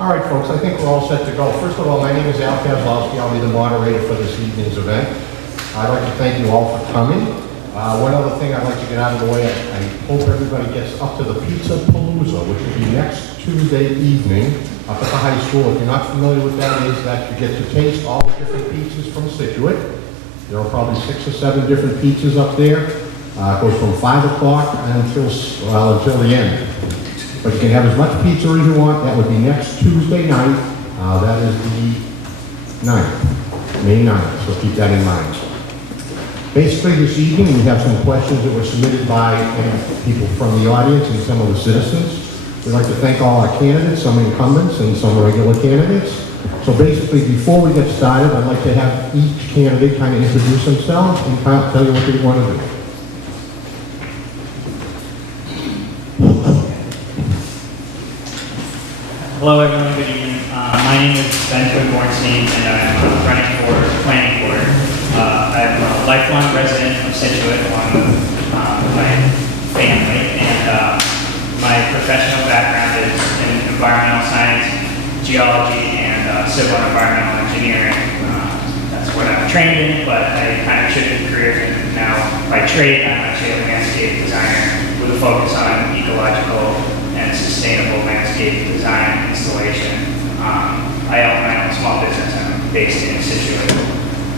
All right, folks, I think we're all set to go. First of all, my name is Al Kozlowski. I'll be the moderator for this evening's event. I'd like to thank you all for coming. One other thing I'd like to get out of the way, I hope everybody gets up to the Pizza Palooza, which will be next Tuesday evening up at the high school. If you're not familiar with that, is that you get to taste all the different pizzas from Scituate. There are probably 6 or 7 different pizzas up there. It goes from 5 o'clock until the end. But you can have as much pizza as you want. That would be next Tuesday night. That is the 9th, May 9th, so keep that in mind. Basically, this evening, we have some questions that were submitted by people from the audience and some of the citizens. We'd like to thank all our candidates, some incumbents and some regular candidates. So basically, before we get started, I'd like to have each candidate kind of introduce themselves and tell you what they want to do. Hello everyone, good evening. My name is Scituate and I'm running for planning board. I'm a lifelong resident of Scituate along with my family, and my professional background is in environmental science, geology, and civil and environmental engineering. That's what I'm trained in, but I kind of shifted careers, and now by trade I'm actually a landscape designer with a focus on ecological and sustainable landscape design installation. I own my own small business. I'm based in Scituate.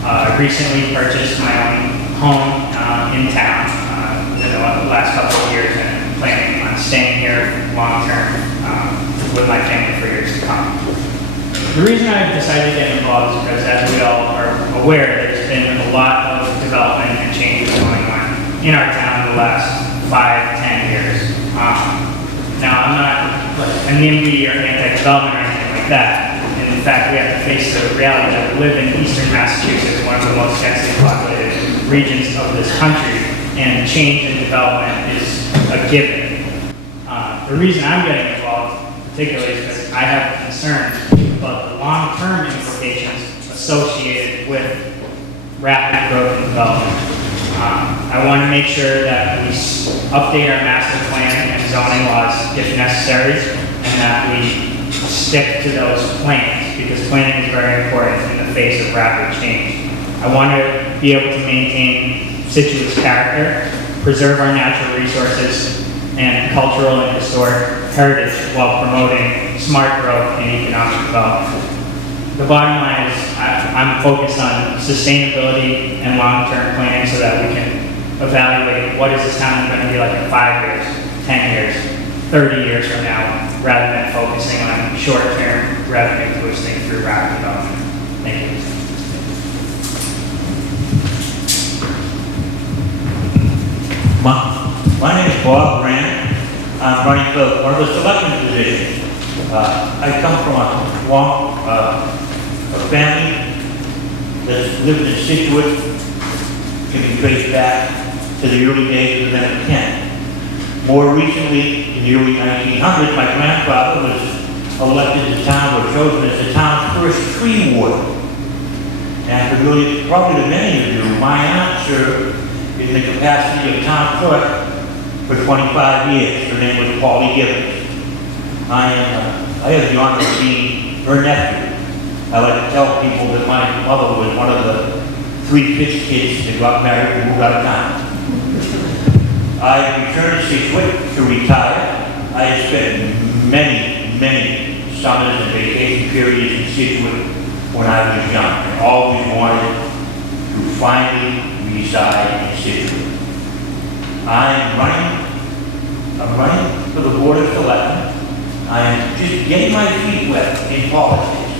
I recently purchased my own home in town in the last couple of years, and I'm planning on staying here long term with my family for years to come. The reason I've decided to get involved is because, as we all are aware, there's been a lot of development and changes going on in our town in the last 5-10 years. Now, I'm not a NIMBY or anti-development or anything like that. And in fact, we have to face the reality that we live in eastern Massachusetts, one of the most densely populated regions of this country, and change and development is a given. The reason I'm getting involved, particularly, is because I have concerns about the long-term implications associated with rapid growth and development. I want to make sure that we update our master plan and zoning laws if necessary, and that we stick to those plans, because planning is very important in the face of rapid change. I want to be able to maintain Scituate's character, preserve our natural resources and cultural and historic heritage while promoting smart growth and economic development. The bottom line is I'm focused on sustainability and long-term planning so that we can evaluate what is this town going to be like in 5 years, 10 years, 30 years from now, rather than focusing on short-term revenue boosting through rapid development. Thank you. My name is Bob Grant. I'm running for one of the selectmen positions. I come from a family that's lived in Scituate, can be traced back to the early days of the then Kent. More recently, in the early 1900s, my grandfather was elected to town, or chosen as the town's first tree warden. And probably to many of you, my aunt served in the capacity of town clerk for 25 years. Her name was Paulie Gibbons. I have the honor of being her nephew. I like to tell people that my mother was one of the 3 Fitz kids that got married and moved out of town. I returned to Scituate to retire. I have spent many summers and vacation periods in Scituate when I was young, and always wanted to finally reside in Scituate. I'm running for the Board of Selectmen. I am just getting my feet wet in politics.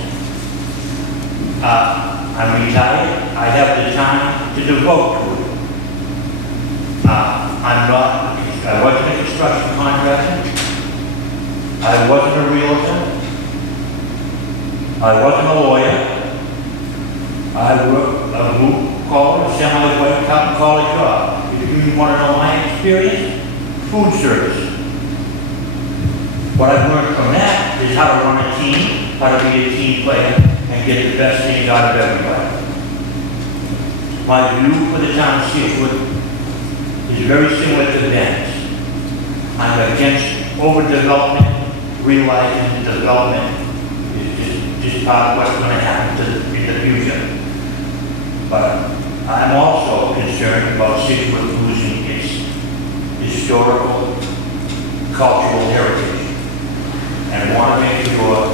I'm retired. I have the time to devote to it. I wasn't a construction contractor. I wasn't a realtor. I wasn't a lawyer. I worked a blue-collar, semi-white collar job. If you want to know my experience, food service. What I've learned from that is how to run a team, how to be a team player, and get the best things out of everybody. My view for the town of Scituate is very similar to Ben's. I'm against overdevelopment, realizing the development is part of what's going to happen in the future. But I'm also concerned about Scituate losing its historical, cultural heritage. And I want to make sure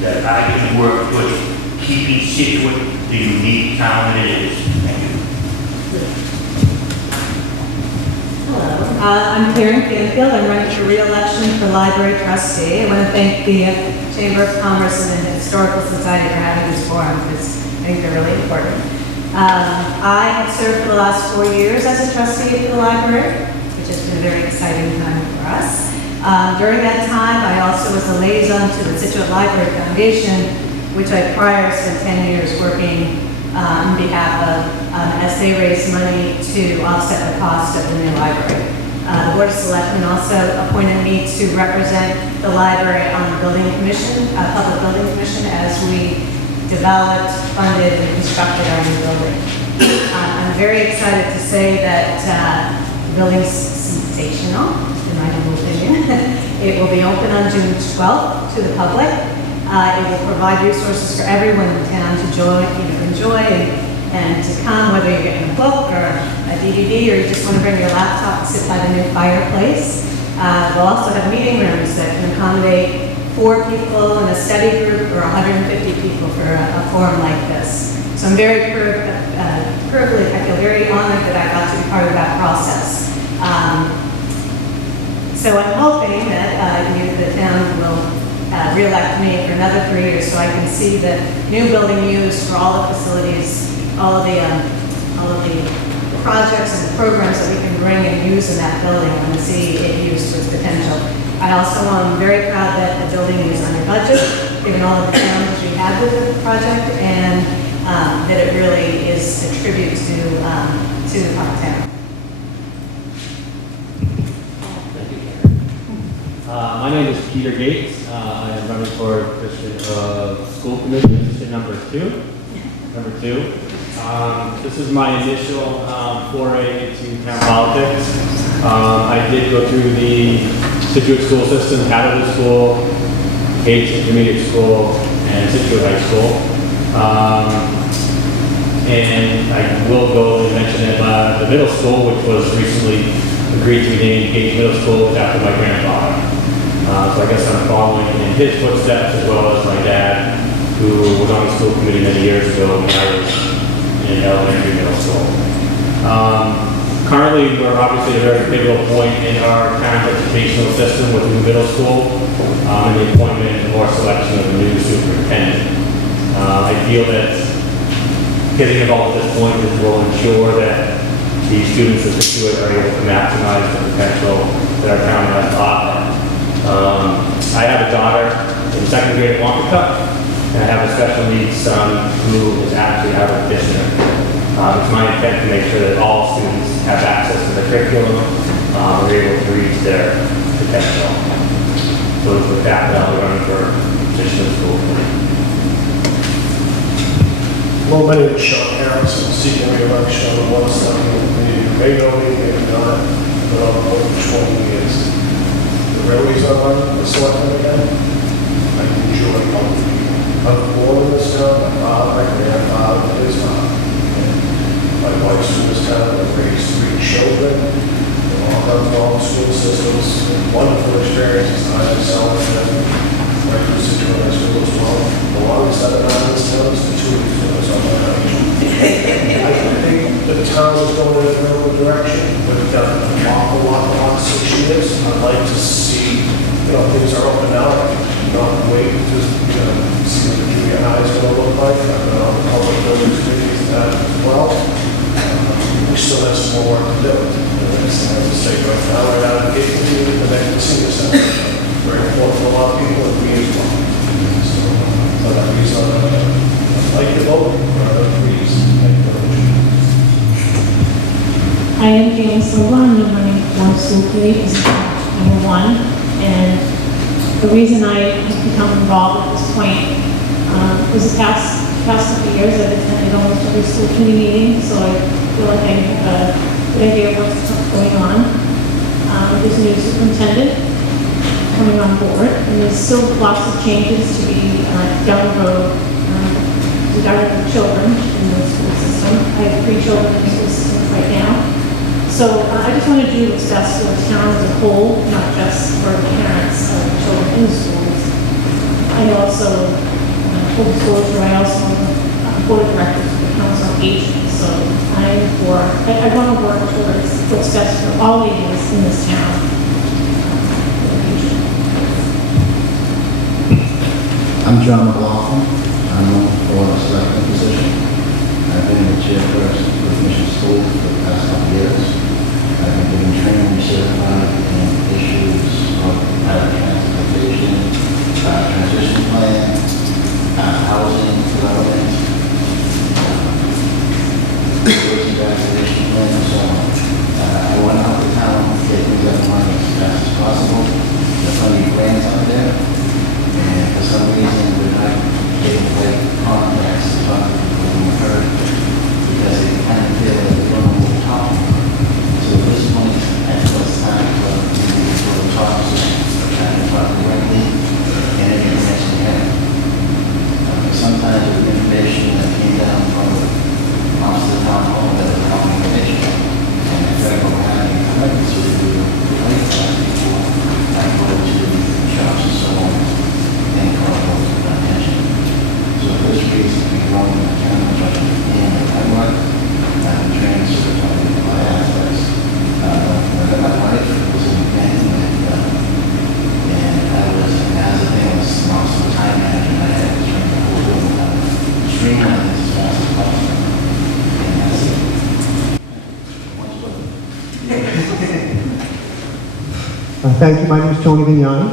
that I can work towards keeping Scituate the unique town it is. Thank you. Hello, I'm Karen Canfield. I'm running for re-election for library trustee. I want to thank the Chamber of Commerce and the Historical Society for having this forum because I think they're really important. I have served for the last 4 years as a trustee for the library, which has been a very exciting time for us. During that time, I also was a liaison to the Scituate Library Foundation, which I prior spent 10 years working on behalf of as they raised money to offset the cost of the new library. The Board of Selectmen also appointed me to represent the library on the Building Commission, Public Building Commission, as we developed, funded, and constructed our new building. I'm very excited to say that the building's sensational, in my humble opinion. It will be open on June 12th to the public. It will provide resources for everyone in town to enjoy and to come, whether you're getting a book or a DVD or you just want to bring your laptop and sit by the new fireplace. We'll also have meeting rooms that can accommodate 4 people in a study group or 150 people for a forum like this. So I'm very privileged, I feel very honored that I got to be part of that process. So I'm hoping that the town will re-elect me for another 3 years so I can see the new building used for all the facilities, all of the projects and programs that we can bring and use in that building and see it used to its potential. I also am very proud that the building is under budget, given all of the challenges we had with the project, and that it really is a tribute to our town. My name is Peter Gates. I am running for District School Committee, District number two. This is my initial foray into town politics. I did go through the Scituate school system, Catawba School, Gates Intermediate School, and Scituate High School. And I will go and mention that the middle school, which was recently agreed to be named Gates Middle School, was after my grandfather. So I guess I'm following in his footsteps as well as my dad, who was on the school committee many years ago when I was in elementary middle school. Currently, we're obviously at a very pivotal point in our town's educational system with the new middle school and the appointment or selection of a new superintendent. I feel that getting involved at this point will ensure that the students of Scituate are able to maximize the potential that our town has to offer. I have a daughter in second grade at Wampatuck, and I have a special needs son who is actually out of auditioner. It's my intent to make sure that all students have access to the curriculum and are able to reach their potential. So with that, I'll be running for position of school committee. Well, my name is Sean Harrison, seeking re-election on the Board of Selectmen. You may know me, maybe not, but I've been over 20 years. The real reason I'm running for selectmen again, I enjoy helping people. I was born in this town, my father, my grandfather, and his father. My wife's from this town, I raised 3 children. They've all gone through all the school systems. Wonderful experiences. I myself have right through Scituate High School as well. The longest I've been out of this town is the 2 weeks when I was on my own. I think the town is going in a real direction. We've done an awful lot the last 6 years. I'd like to see, things are open now. Not wait to, see what the junior high is going to look like. I've been on the public buildings committees as well. We still have some more work to do. I have to say right now, right out of the gate, continue to connect the senior center. Very important for a lot of people, and we as well. So, for that reason, I'd like to vote for other reasons. Thank you very much. I am Jane Silva. I'm running for school committee as number 1, and the reason I have become involved at this point was the past couple of years I've attended almost every school committee meeting, so I feel like I have a good idea of what's going on. There's a new superintendent coming on board, and there's still lots of changes to be down the road regarding the children in the school system. I have 3 children in the school system right now. So I just want to do what's best for the town as a whole, not just for the parents of the children in the schools. I also, full disclosure, I also am the board of directors for the Council on Aging. So I want to work towards what's best for all ages in this town. I'm John McLaughlin. I'm running for a selecting position. I've been the chairperson for Mission School for the past couple of years. I've been doing training certified in issues of transportation, transition plan, housing development, evacuation plan, and so on. I want to help the town get things up and running as fast as possible. There's plenty of grants out there. And for some reason, we're not getting the right contacts to talk to people who are heard because they kind of feel like we don't know what we're talking about. So at this point, I feel it's time for people to talk to us, trying to talk directly and any information we have. Sometimes with information that came down from the town hall that was wrong information, and I feel like we're having a commitment to relate that before I go to shops and so on. And controls of attention. So for this reason, we go in the county budget and I work and train certified in my aspects. My wife was in the bank and I was, as a thing, I was also a time manager and I had to train the whole room streamline this as fast as possible. And that's it. Thank you. My name is Tony Vignani.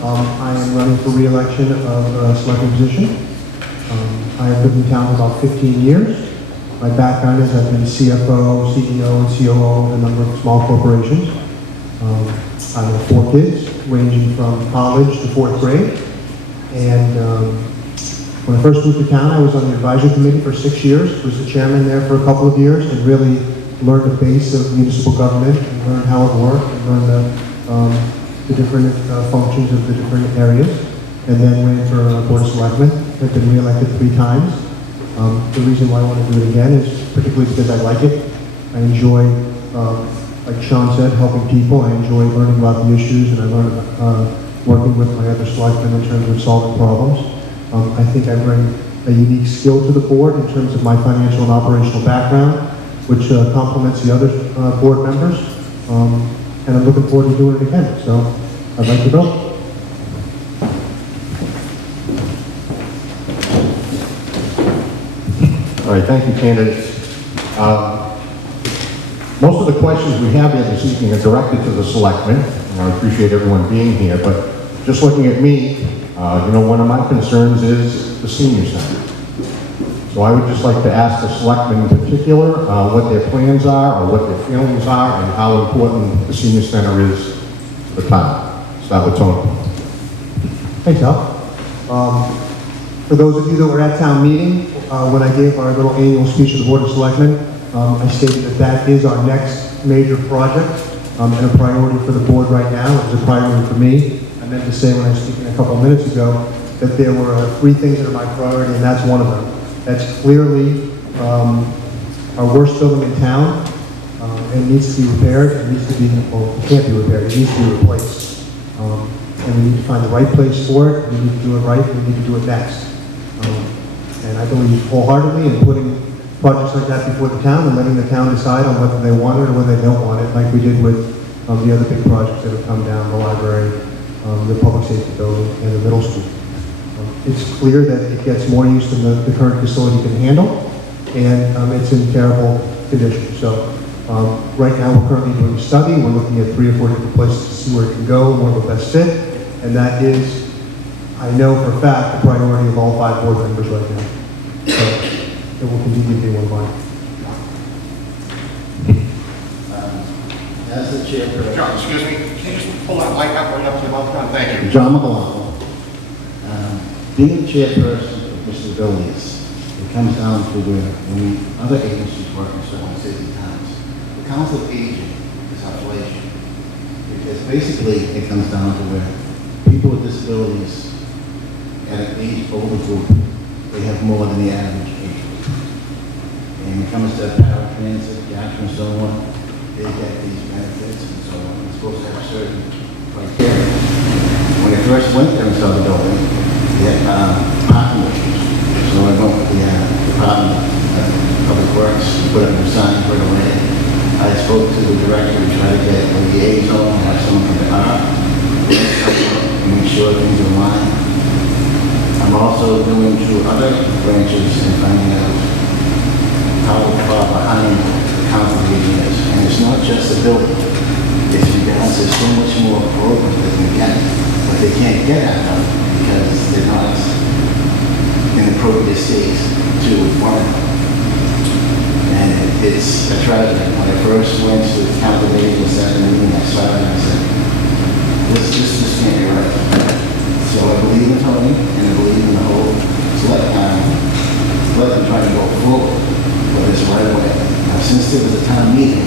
I am running for re-election of a selecting position. I have lived in town for about 15 years. My background is I've been CFO, CEO, and COO of a number of small corporations. I have 4 kids, ranging from college to 4th grade. And when I first moved to town, I was on the advisory committee for 6 years. Was the chairman there for a couple of years and really learned the base of municipal government and learned how it worked and learned the different functions of the different areas, and then ran for Board of Selectmen. I've been re-elected 3 times. The reason why I want to do it again is particularly because I like it. I enjoy, like Sean said, helping people. I enjoy learning about the issues, and I learn working with my other selectmen in terms of solving problems. I think I bring a unique skill to the board in terms of my financial and operational background, which complements the other board members. And I'm looking forward to doing it again. So I'd like to go. All right, thank you, candidates. Most of the questions we have here this evening are directed to the selectmen, and I appreciate everyone being here, but just looking at me, one of my concerns is the senior center. So I would just like to ask the selectmen in particular what their plans are, or what their feelings are, and how important the senior center is to the town. Start with Tony. Thanks, Al. For those of you that were at town meeting, when I gave our little annual speech to the Board of Selectmen, I stated that that is our next major project and a priority for the board right now. It was a priority for me. I meant to say when I was speaking a couple of minutes ago that there were 3 things that are my priority, and that's one of them. That's clearly our worst building in town. It needs to be repaired. It needs to be, well, it can't be repaired. It needs to be replaced. And we need to find the right place for it. We need to do it right. We need to do it next. And I believe wholeheartedly in putting projects like that before the town and letting the town decide on whether they want it or whether they don't want it, like we did with the other big projects that have come down, the library, the public safety building, and the middle school. It's clear that it gets more use than the current facility can handle, and it's in terrible condition. So right now we're currently doing a study. We're looking at 3 or 4 different places to see where it can go and where the best fit, and that is, I know for a fact, the priority of all 5 board members right now. So it will continue to be one of mine. As the chairperson. John, excuse me, can you just pull that mic up right up to your mouth? Thank you. John McLaughlin. Being the chairperson of Mr. Villiers, it comes down to where when other agencies work in certain cities and towns, the Council of Aging is our flagship. Because basically it comes down to where people with disabilities at an age older group, they have more than the average age group. And when it comes to paratransit, gas and so on, they get these benefits and so on. It's supposed to have certain criteria. When I first went there and saw the building, they had parking issues. So I went with the Department of Public Works, put up a sign right away. I spoke to the director to try to get a liaison, have someone from the car, and make sure things are aligned. I'm also going to other branches and finding out how far behind the council meeting is. And it's not just the building. It's because there's so much more programs that can get, but they can't get at them because they're not in the appropriate states to inform them. And it's a tragedy. When I first went to the council meeting and sat in the meeting, I saw it and I said, this can't be right. So I believe in Tony and I believe in the whole select them trying to go forward with this right away. Now, since there was a town meeting,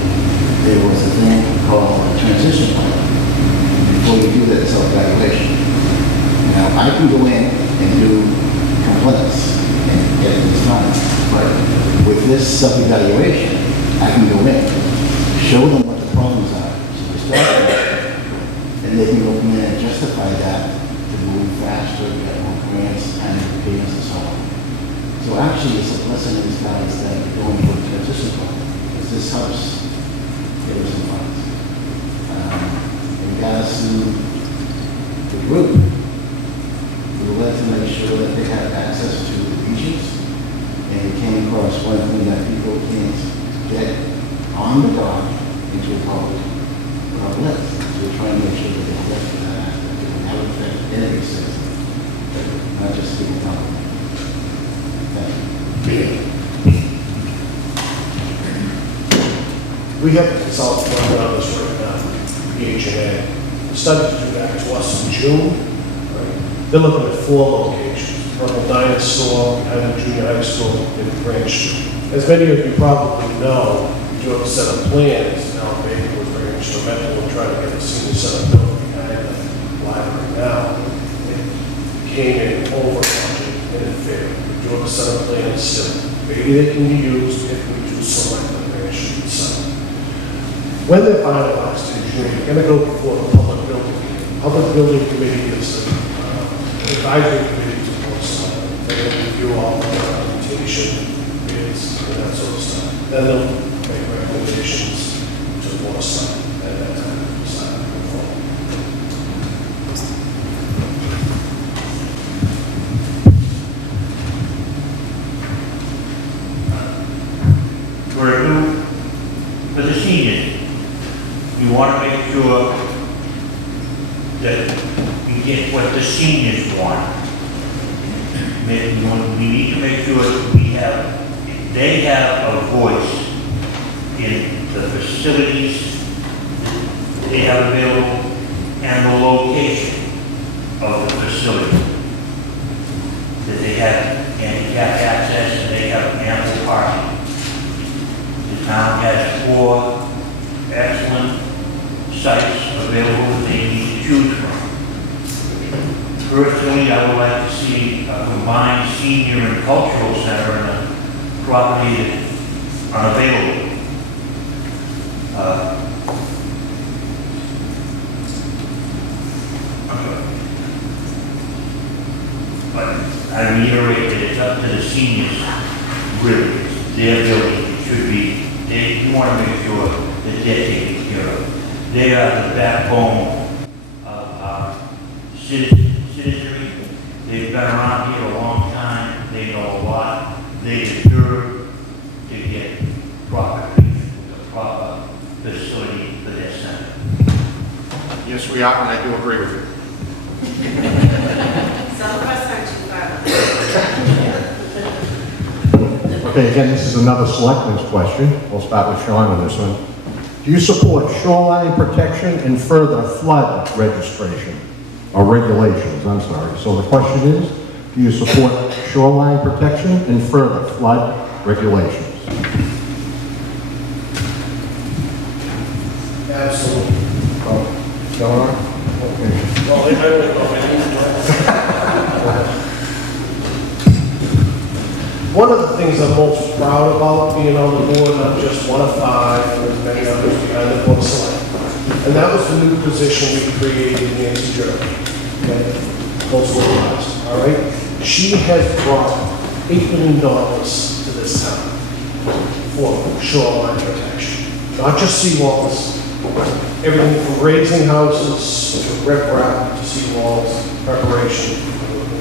there was a thing called a transition plan before you do that self-evaluation. Now, I can go in and do complaints and get things done, but with this self-evaluation, I can go in, show them what the problems are, so they start with, and they can go from there and justify that to move faster, get more grants, and repairs and so on. So actually, it's a blessing in disguise that we're going for the transition plan, because this helps get us some funds. In regards to the group, we would like to make sure that they have access to the beaches, and we came across one thing that people can't get on the dock into a public list. So we're trying to make sure that they get to that aspect. It can have an effect in every system, not just people coming. We have a consultant working on this right now, PHNA. The study due back to us in June. Right? They're looking at 4 locations: Purple Dinosaur, behind the junior high school, and Branch Street. As many of you probably know, we do have a set of plans now. Maybe we're very instrumental in trying to get the senior center built behind the library now. It came in over budget and it failed. We do have a set of plans still. Maybe they can be used if we do select the Branch Street site. When they're finalized in June, they're going to go before the public building committee. Public building committee is the advisory committee to the board. They're going to review all the documentation, bids, and that sort of stuff. Then they'll make recommendations to the board side at that time to decide to move forward. For the seniors, you want to make sure that you get what the seniors want. We need to make sure that they have a voice in the facilities they have available and the location of the facility. That they have handicap access and they have ample parking. The town has 4 excellent sites available that they need to choose from. Personally, I would like to see a combined senior and cultural center in a property that's unavailable. But I reiterate that it's up to the seniors, really. It's their building. It should be, you want to make sure that they're taken care of. They are the backbone of our citizenry. They've been around here a long time. They know a lot. They deserve to get proper treatment with a proper facility for their center. Yes, we are, and I do agree with you. Some of us are too far. Okay, again, this is another selectman's question. We'll start with Sean on this one. Do you support shoreline protection and further flood registration, or regulations, I'm sorry. So the question is, do you support shoreline protection and further flood regulations? Absolutely. John? Okay. Well, I don't know. One of the things I'm most proud about being on the board, not just one of five, there's many others behind the board of select. And that was the new position we created, Nancy Jerk. Okay, coastal advisor, all right? She has brought $8 million to this town for shoreline protection. Not just seawalls, everything from raising houses to riprap to seawalls, preparation, and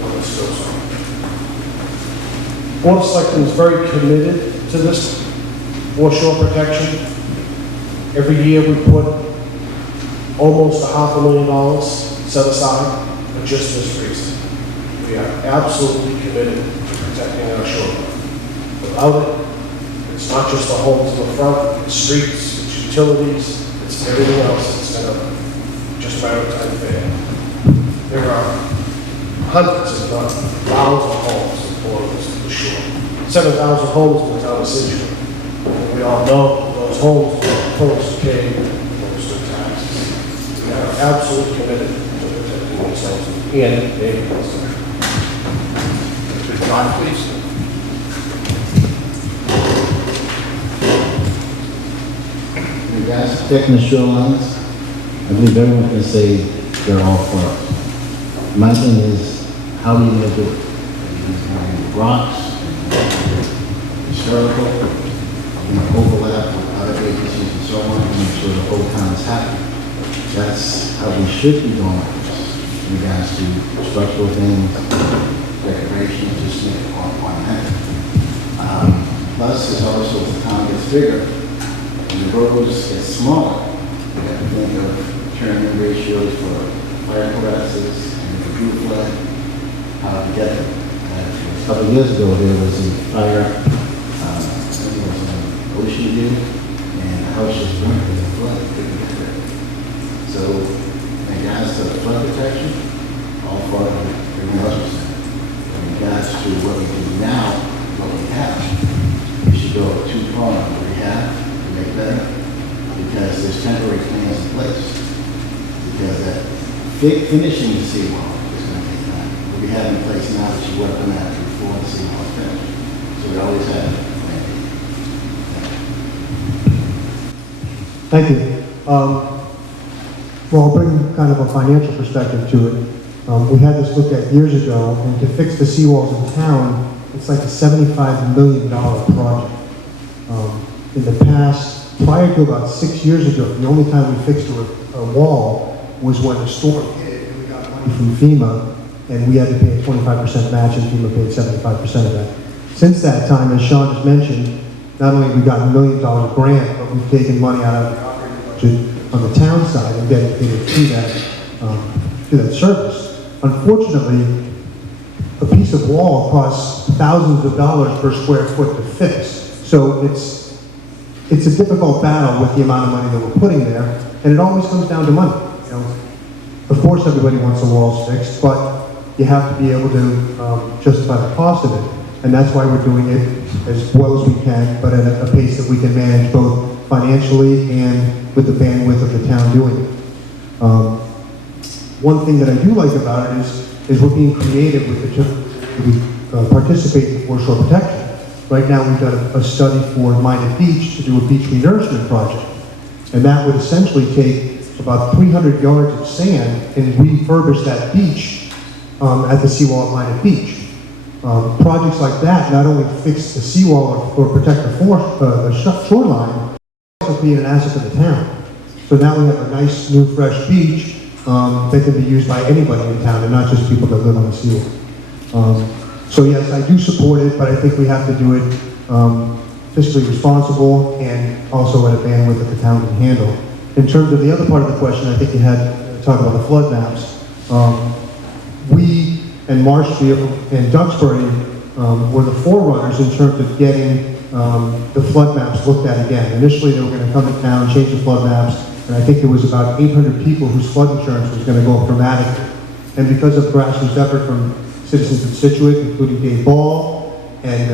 the list goes on. Board of Selectmen is very committed to this foreshore protection. Every year we put almost $500,000 set aside for just this reason. We are absolutely committed to protecting our shoreline. Without it, it's not just the homes in the front, it's streets, it's utilities, it's everything else that's gonna just maritime fair. There are hundreds, if not thousands of homes that belong to the shore. 7,000 homes in the town of Scituate. And we all know those homes are close to cave, close to taxes. We are absolutely committed to protecting ourselves and neighborhoods. John, please. In regards to protecting the shorelines, I believe everyone can say they're all for us. My thing is, how are you going to do it? Are you using rocks, historical, are you going to overlap with other agencies and so on to make sure the whole town is happy? That's how we should be doing this in regards to structural things, decoration, just on that. Plus, it's also the town gets bigger and the roads get smaller. We have to think of turning ratios for fire apparatus and the roof flood, how to get them. A couple of years ago, there was a fire, I think it was an Ocean View, and the house was burnt with a flood. Couldn't get there. So, in regards to flood protection, all for everyone else was saying. In regards to what we do now, what we have, we should go too far on what we have to make better, because there's temporary plans in place. Because that finishing the seawall is going to take time. What we have in place now is you work on that before the seawall is finished. So we always have a plan B. Thank you. Well, I'll bring kind of a financial perspective to it. We had this looked at years ago, and to fix the seawalls in town, it's like a $75 million project. In the past, prior to about 6 years ago, the only time we fixed a wall was when a storm hit, and we got money from FEMA, and we had to pay a 25% match, and FEMA paid 75% of that. Since that time, as Sean just mentioned, not only have we gotten $1 million grant, but we've taken money out of the operating budget on the town side and dedicated to that service. Unfortunately, a piece of wall costs thousands of dollars per square foot to fix. So it's a difficult battle with the amount of money that we're putting there, and it always comes down to money. You know, of course, everybody wants the walls fixed, but you have to be able to justify the cost of it, and that's why we're doing it as well as we can, but at a pace that we can manage both financially and with the bandwidth of the town doing it. One thing that I do like about it is we're being creative with the term, participate in foreshore protection. Right now, we've done a study for Minot Beach to do a beach renourishment project. And that would essentially take about 300 yards of sand and refurbish that beach at the seawall at Minot Beach. Projects like that not only fix the seawall or protect the shoreline, but also be an asset to the town. So now we have a nice, new, fresh beach that can be used by anybody in town and not just people that live on the seawall. So yes, I do support it, but I think we have to do it fiscally responsible and also at a bandwidth that the town can handle. In terms of the other part of the question, I think you had talk about the flood maps. We and Marshfield and Duxbury were the forerunners in terms of getting the flood maps looked at again. Initially, they were going to come to town, change the flood maps, and I think there was about 800 people whose flood insurance was going to go up dramatically. And because of grassroots effort from citizens of Scituate, including Dave Ball, and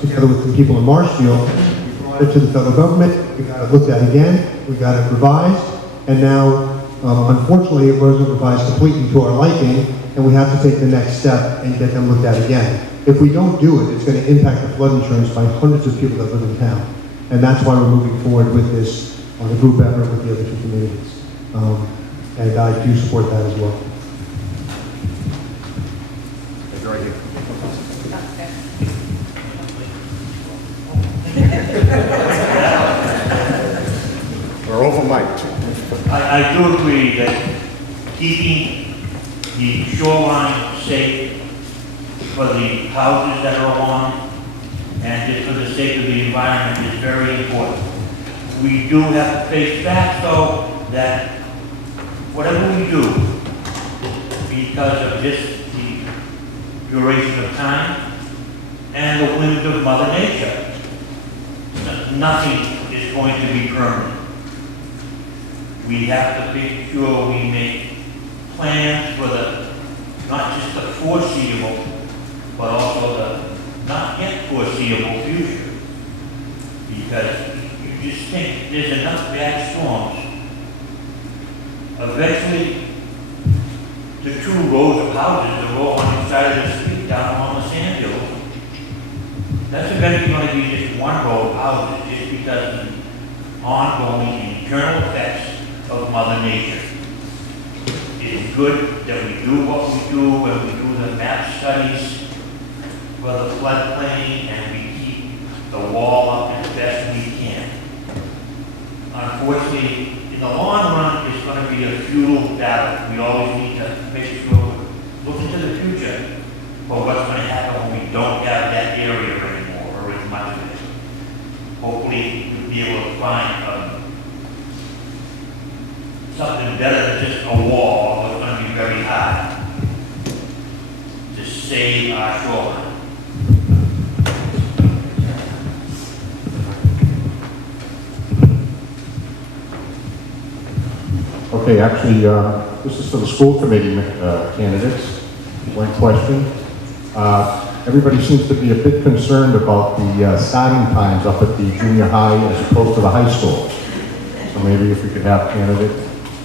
together with the people in Marshfield, we brought it to the federal government, we got it looked at again, we got it revised, and now, unfortunately, it wasn't revised completely to our liking, and we have to take the next step and get them looked at again. If we don't do it, it's going to impact the flood insurance by hundreds of people that live in town. And that's why we're moving forward with this on the group effort with the other two communities. And I do support that as well. Right here. We're over mic'd. I do agree that keeping the shoreline safe for the houses that are along and just for the sake of the environment is very important. We do have to face facts though that whatever we do, because of just the duration of time and the whims of Mother Nature, nothing is going to be permanent. We have to make sure we make plans for the, not just the foreseeable, but also the not yet foreseeable future. Because you just think there's enough bad storms. Eventually, the two rows of houses that roll on each side of the street down along the sand hills, that's eventually going to be just one row of houses just because of the ongoing internal effects of Mother Nature. It's good that we do what we do when we do the map studies for the floodplain and we keep the wall up as best we can. Unfortunately, in the long run, it's going to be a futile battle. We always need to make sure we look into the future for what's going to happen when we don't have that area anymore or as much of it. Hopefully, we'll be able to find something better than just a wall that's going to be very high to save our shoreline. Okay, actually, this is for the school committee candidates. One question. Everybody seems to be a bit concerned about the starting times up at the junior high as opposed to the high school. So maybe if we could have candidate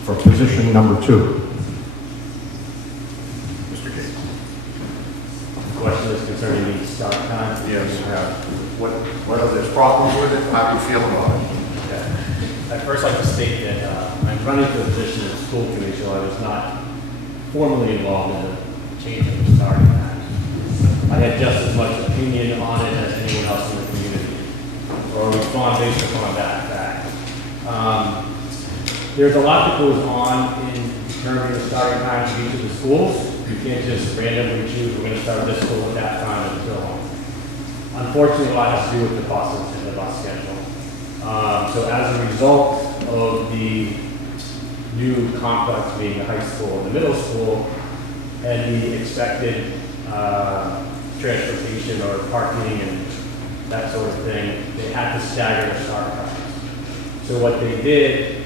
for position number 2. Mr. Gates. The question is concerning the start time. Yes. What are the problems with it? How do you feel about it? I'd first like to state that I'm running for the position of school committee, so I was not formally involved in the change of the starting time. I had just as much opinion on it as anyone else in the community, or respond based upon that fact. There's a lot that goes on in determining the starting times of each of the schools. You can't just randomly choose, we're going to start this school at that time and so on. Unfortunately, a lot has to do with the buses and the bus schedule. So as a result of the new complex being the high school and the middle school, and the expected transportation or parking and that sort of thing, they had to stagger the start times. So what they did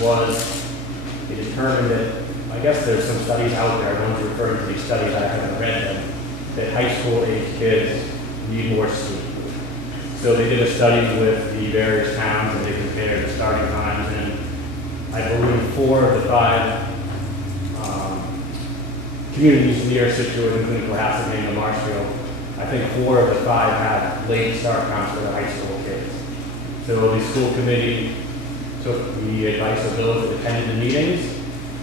was they determined that, I guess there's some studies out there, everyone's referring to these studies, I haven't read them, that high school age kids need more sleep. So they did a study with the various towns and they compared the starting times, and I believe 4 of the 5 communities near Scituate, including Cohasset and Marshfield, I think 4 of the 5 had late start times for the high school kids. So the school committee took the advice of those that attended the meetings,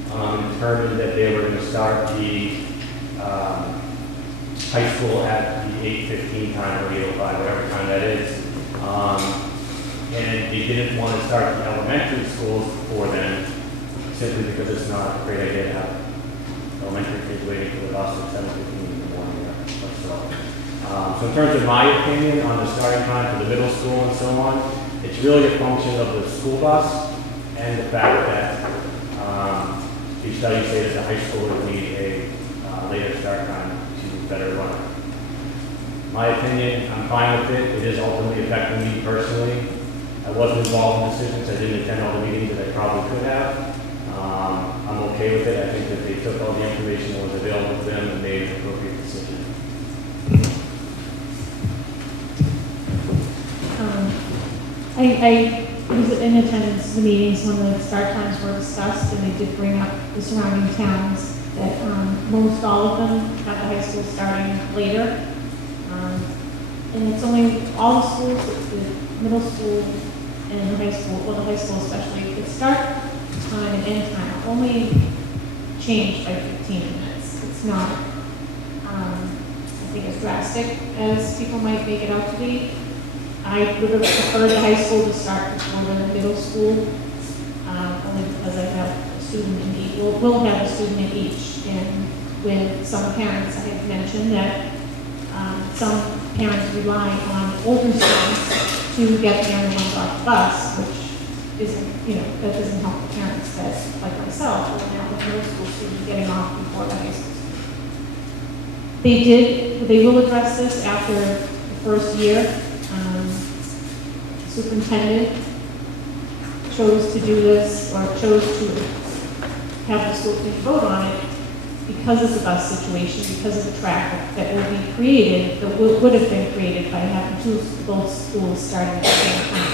determined that they were going to start the high school at the 8:15 time or 8:05, whatever time that is. And they didn't want to start the elementary schools before then, simply because it's not a great idea to have elementary kids waiting for the bus at 7:15 in the morning or so. So in terms of my opinion on the starting time for the middle school and so on, it's really a function of the school bus and the fact that these studies say that the high school would need a later start time to better run. My opinion, I'm fine with it. It is ultimately affecting me personally. I wasn't involved in decisions. I didn't attend all the meetings that I probably could have. I'm okay with it. I think that they took all the information that was available to them and made an appropriate decision. I was in attendance of the meetings when the start times were discussed, and they did bring up the surrounding towns that most all of them have the high school starting later. And it's only all the schools, the middle school and high school, well, the high school especially, the start time and end time only changed by 15 minutes. It's not, I think, as drastic as people might make it out to be. I would have preferred the high school to start before the middle school, only because I have a student in each, we'll have a student in each. And with some parents, I have mentioned that some parents rely on older students to get the younger ones off the bus, which isn't, that doesn't help the parents that, like myself, who now have a middle school student getting off before the high school student. They will address this after the first year. Superintendent chose to do this, or chose to have the school committee vote on it because of the bus situation, because of the traffic that will be created, that would have been created by having both schools starting at the same time.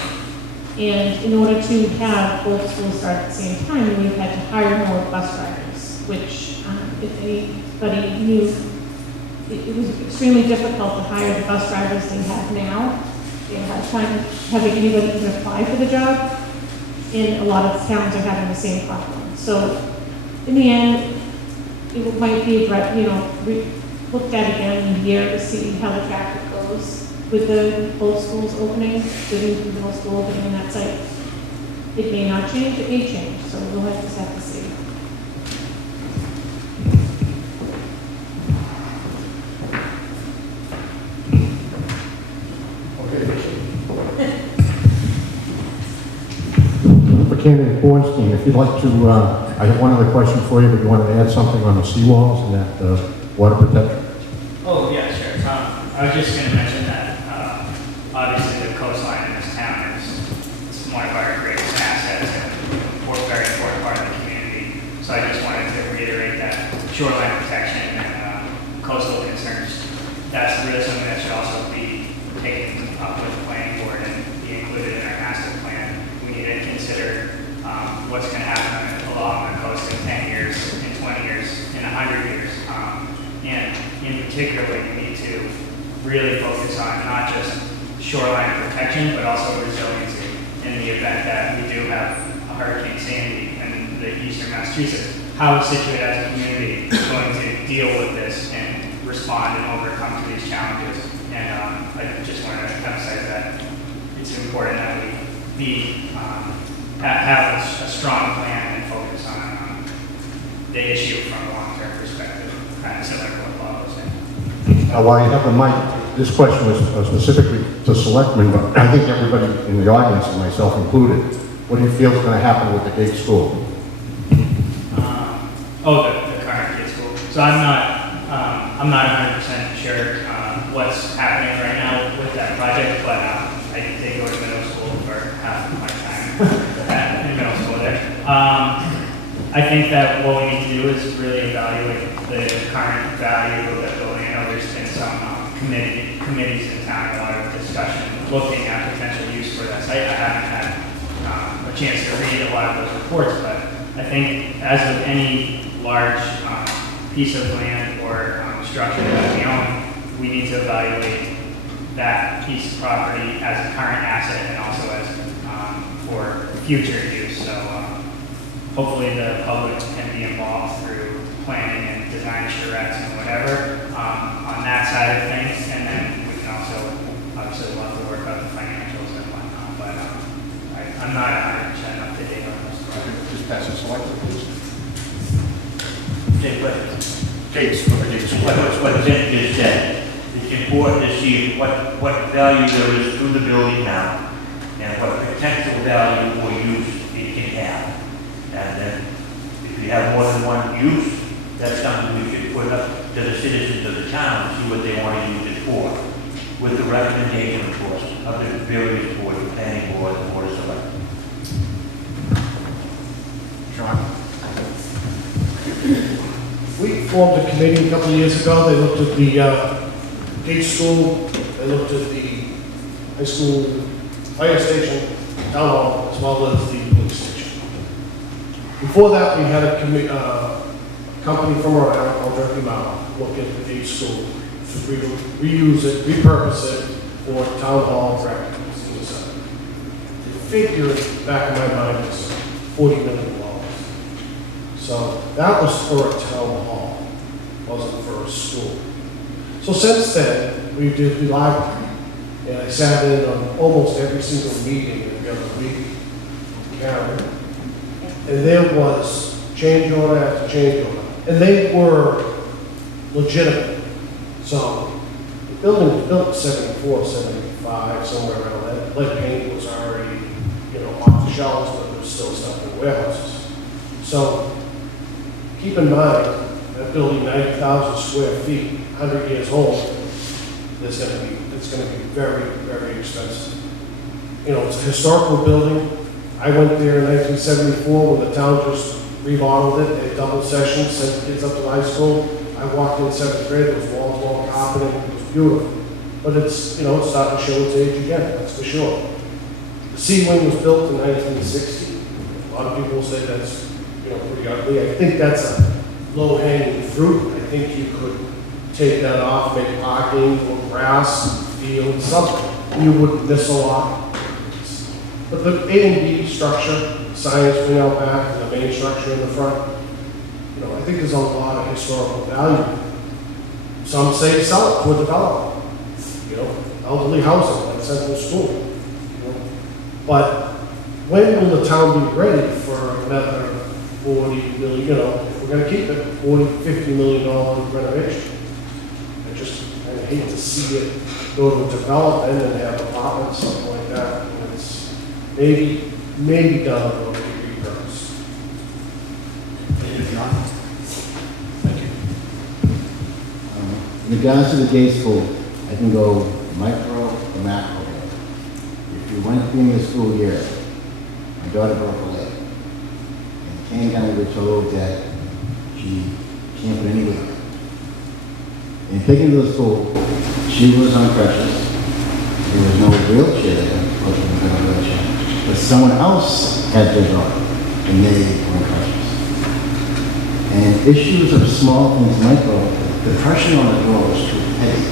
And in order to have both schools start at the same time, we would have had to hire more bus drivers, which, if anybody knew, it was extremely difficult to hire the bus drivers they have now. They had time having anybody even apply for the job, and a lot of towns are having the same problem. So, in the end, it might be, looked at again in a year to see how the traffic goes with the both schools opening, the middle school opening on that site. It may not change, it may change, so we'll just have to see. Candidate Bornstein, if you'd like to, I have one other question for you, but you wanted to add something on the seawalls and that water protection? Oh, yeah, sure. I was just going to mention that, obviously the coastline in this town is one of our greatest assets and a very important part of the community. So I just wanted to reiterate that shoreline protection and coastal concerns, that's really something that should also be taken up with the planning board and be included in our master plan. We need to consider what's going to happen along the coast in 10 years, in 20 years, in 100 years. And in particular, we need to really focus on not just shoreline protection, but also resiliency in the event that we do have a Hurricane Sandy in the eastern Massachusetts. How is Scituate as a community going to deal with this and respond and overcome to these challenges? And I just want to emphasize that it's important that we have a strong plan and focus on the issue from a long-term perspective, kind of similar to what Bob was saying. While you have the mic, this question was specifically to selectmen, but I think everybody in the audience, and myself included, what do you feel is going to happen with the Gate School? The current Gate School. So I'm not 100% sure what's happening right now with that project, but I did go to middle school for half of my time in middle school there. I think that what we need to do is really evaluate the current value of the building. I know there's been some committees in town, a lot of discussion looking at potential use for that site. I haven't had a chance to read a lot of those reports, but I think as with any large piece of land or structure that we own, we need to evaluate that piece of property as a current asset and also as for future use. So hopefully the public can be involved through planning and design charrettes and whatever on that side of things. And then we can also obviously love to work out the financials and whatnot. But I'm not 100% up to date on this. Just pass it selectmen, please. Gates, what Jen just said, it's important to see what value there is through the building now and what potential value or use it can have. And then if you have more than one use, that's something we should put up to the citizens of the town to see what they want to use it for, with the recommendation, of course, of the various boards, the planning board, the board of selectmen. Sean? We formed a committee a couple of years ago. They looked at the Gate School, they looked at the high school fire station, town hall, as well as the police station. Before that, we had a company from Rhode Island called Murphy Mountain look at the Gate School reuse it, repurpose it for town hall practical senior center. The figure in the back of my mind was $40 million. So that was for a town hall, wasn't for a school. So since then, we did the library, and I sat in on almost every single meeting every other week with Karen. And there was change order after change order, and they were legitimate. So the building was built in 74, 75, somewhere around that. Lead paint was already, off the shelves, but there was still stuff in warehouses. So keep in mind, that building, 90,000 square feet, 100 years old, it's going to be very, very expensive. It's a historical building. I went there in 1974 when the town just remodeled it. They double sessions, sent kids up to high school. I walked in 7th grade, there was walls, wall carpeting, it was beautiful. But it's, it's starting to show its age again, that's for sure. The sea wing was built in 1960. A lot of people say that's, pretty ugly. I think that's a low-hanging fruit. I think you could take that off, make parking or grass, field, something. You wouldn't miss a lot. But the A and B structure, science wing out back, and the main structure in the front, I think there's a lot of historical value. Some say sell it to a developer, elderly housing, like Central School. But when will the town be ready for another 40 million, if we're gonna keep it, $40, $50 million renovation? I hate to see it go to development and have apartments, something like that. And it's maybe down the road to be repurposed. Thank you. In regards to the gate school, I can go micro or macro. If you went during the school year, my daughter broke her leg. And came down, we were told that she can't put any weight on. And taking her to the school, she was on crutches. There was no wheelchair there, or she was in a wheelchair. But someone else had their daughter, and they were on crutches. And issues of small things, micro, the pressure on the door was too heavy.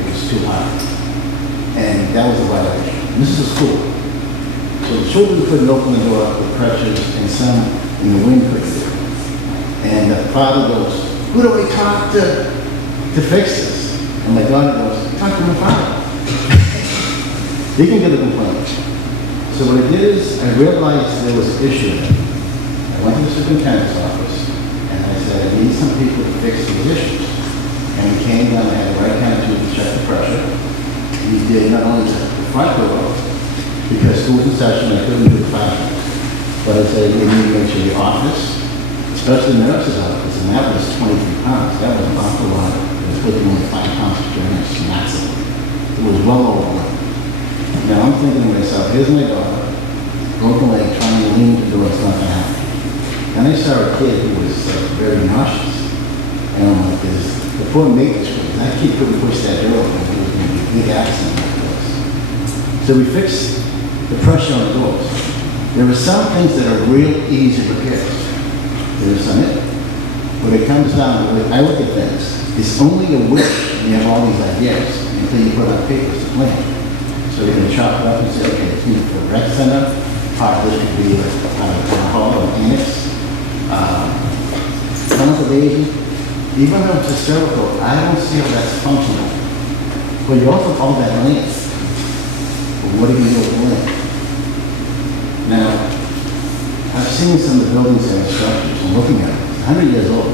It was too high. And that was a violation. And this is a school. So the children couldn't open the door with crutches, and some in the wind couldn't do it. And the father goes, who do we talk to fix this? And my daughter goes, talk to my father. He can get a complaint. So what I did is, I realized there was an issue there. I went to the superintendent's office, and I said, I need some people to fix these issues. And we came down, I had the right kind of tool to check the pressure. We did not only the front door, because school was in session, I couldn't do the classroom. But I said, we need to make sure the office, especially the nurse's office, and that was 23 pounds. That was an awful lot. It was putting only 5 pounds per inch maximum. It was well over one. Now I'm thinking to myself, here's my daughter, broken leg, trying to lean the door, it's not going to happen. And I saw a kid who was very nauseous. And I'm like, the poor maintenance workers, that kid couldn't push that door open. It was going to be a big accident like this. So we fixed the pressure on the doors. There are some things that are real easy repairs. There's some it. When it comes down to it, I look at things, it's only a wish when you have all these ideas until you put on paper as a plan. So you're going to chop it up and say, okay, it's needed for a rec center, part of this could be a town hall or annex. Conservation, even though it's historical, I don't see how that's functional. But you also own that land. But what are you going to do with the land? Now, I've seen some of the buildings and structures, I'm looking at it, 100 years old.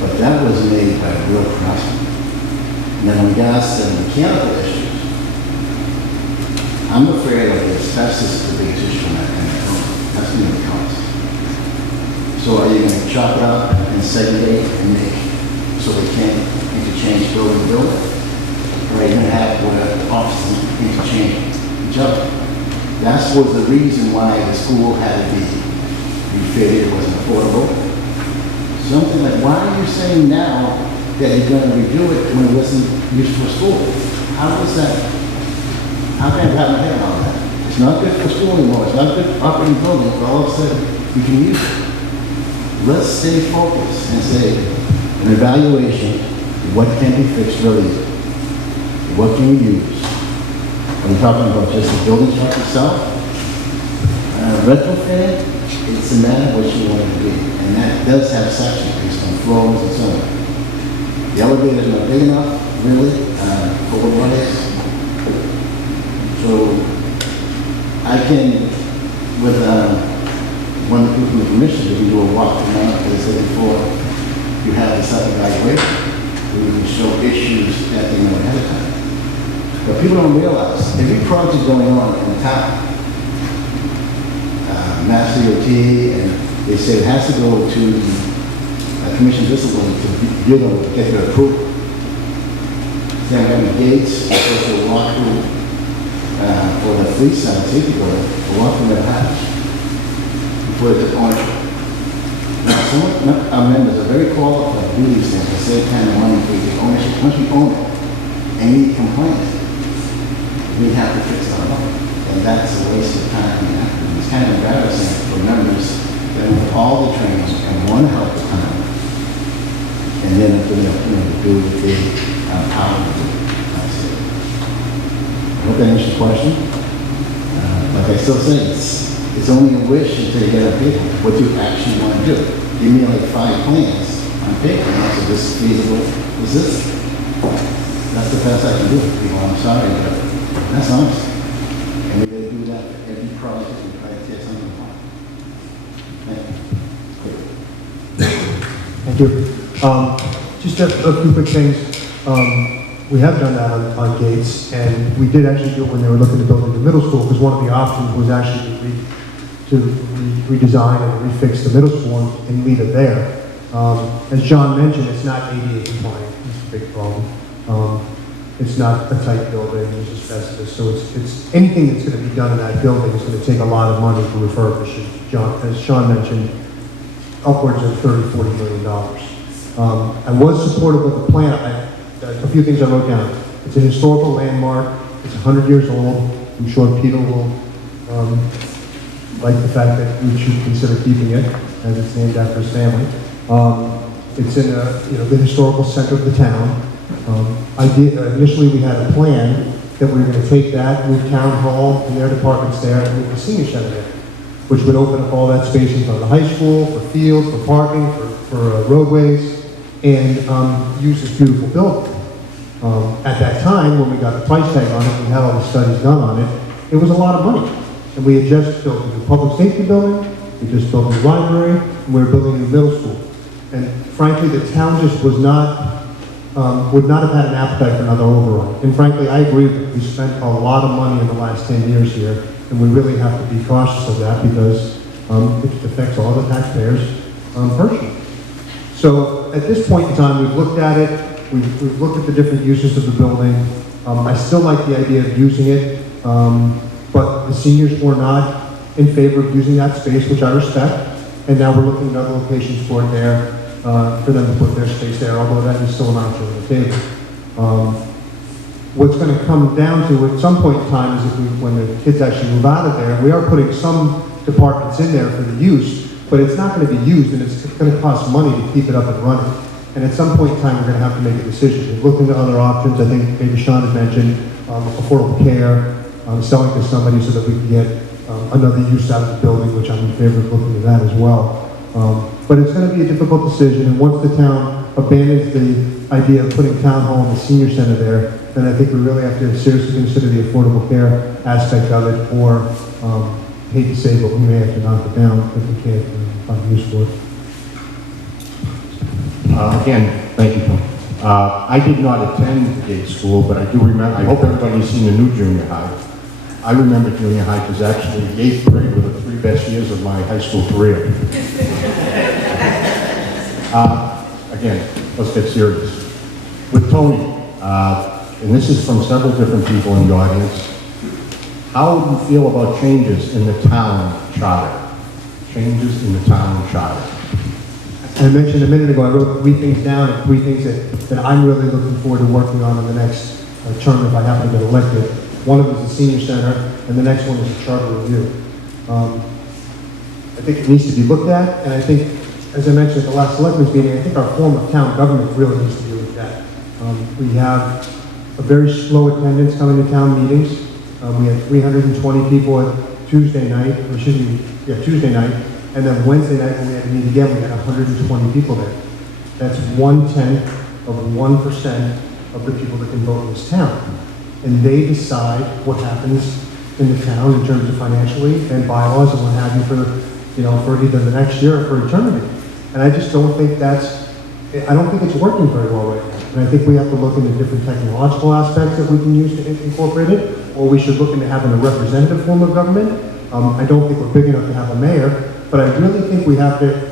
But that was made by a real craftsman. Now, in regards to mechanical issues, I'm afraid of the asbestos is the biggest issue in that kind of building. That's going to be the cost. So are you going to chop it up and segregate and make so they can't interchange building to building? Or are you going to have where the offices interchange each other? That was the reason why the school had to be refitted. It wasn't affordable. Something like, why are you saying now that you're going to redo it when it wasn't used for school? How is that? How can I wrap my head around that? It's not good for school anymore. It's not good for operating buildings, but all of a sudden you can use it. Let's stay focused and say an evaluation What can be fixed really easy? What can you use? When you're talking about just the building structure itself, retrofitting, it's a matter of what you want it to be. And that does have sections based on floors and so on. The elevator's not big enough, really, for what it is. So I can, with one of the people from the commission, we can do a walk tonight, as I said before, you have the self-evaluation, where we can show issues that they know ahead of time. But people don't realize, every project going on in the town, Mass DOT, and they say it has to go to the commission discipline to get their approval. Then we have gates, there's a walkthrough for the police side, safety building, a walkthrough that hatch before it's ownership. Now, our members are very qualified to do these things, to save time and money for the ownership. Once we own it, any complaint, we have to fix our own. And that's a waste of time and effort. It's kind of embarrassing for members that with all the trainings and want to help the town, and then if they to do what they power to do. That's it. I hope that answers your question. Like I still say, it's only a wish until you get a paper, what you actually want to do. Give me like 5 plans on paper, and I said, this is feasible, this is. That's the best I can do. People, I'm sorry, but that's honest. And we're going to do that for every project we try to tear something apart. Thank you. Thank you. Just a few quick things. We have done that on gates, and we did actually do it when they were looking to build in the middle school, because one of the options was actually to redesign and refix the middle school and leave it there. As John mentioned, it's not ADA compliant. It's a big problem. It's not a tight building, there's asbestos, so it's anything that's going to be done in that building is going to take a lot of money to refurbish it. As Sean mentioned, upwards of $30–40 million. I was supportive of the plan. A few things I wrote down. It's an historical landmark. It's 100 years old. I'm sure Peter will like the fact that we should consider keeping it, as it's named after his family. It's in the historical center of the town. Initially we had a plan that we were going to take that, move town hall and their departments there, and move the senior center there, which would open up all that space in front of the high school, for fields, for parking, for roadways, and use this beautiful building. At that time, when we got the price tag on it, we had all the studies done on it, it was a lot of money. And we had just built a new public safety building, we just built a new library, and we were building a new middle school. And frankly, the town just was not, would not have had an appetite for another override. And frankly, I agree with it. We spent a lot of money in the last 10 years here, and we really have to be cautious of that because it affects all the taxpayers personally. So at this point in time, we've looked at it, we've looked at the different uses of the building. I still like the idea of using it, but the seniors were not in favor of using that space, which I respect. And now we're looking at other locations for it there, for them to put their space there, although that is still an option on the table. What's going to come down to at some point in time is when the kids actually move out of there, we are putting some departments in there for the use, but it's not going to be used and it's going to cost money to keep it up and running. And at some point in time, we're going to have to make a decision. We've looked into other options. I think maybe Sean had mentioned affordable care, selling to somebody so that we can get another use out of the building, which I'm in favor of looking at that as well. But it's going to be a difficult decision, and once the town abandons the idea of putting town hall and the senior center there, then I think we really have to seriously consider the affordable care aspect of it, or hate to say, but we may have to knock it down if we can't find use for it. Again, thank you, Tom. I did not attend Gate School, but I do remember, I hope everybody's seen the new junior high. I remember junior high because actually the 8th grade were the 3 best years of my high school career. Again, let's get serious. With Tony, and this is from several different people in the audience, how would you feel about changes in the town charter? Changes in the town charter. I mentioned a minute ago, I wrote 3 things down, and 3 things that I'm really looking forward to working on in the next term if I happen to get elected. One of them is the senior center, and the next one is the charter review. I think it needs to be looked at, and I think, as I mentioned at the last selectmen's meeting, I think our form of town government really needs to be looked at. We have a very slow attendance coming to town meetings. We had 320 people at Tuesday night, or excuse me, Tuesday night, and then Wednesday night when we had to meet again, we had 120 people there. That's 1/10 of 1% of the people that can vote in this town. And they decide what happens in the town in terms of financially and bylaws and what have you for either the next year or for eternity. And I just don't think I don't think it's working very well right now. And I think we have to look into different technological aspects that we can use to incorporate it, or we should look into having a representative form of government. I don't think we're big enough to have a mayor, but I really think we have to,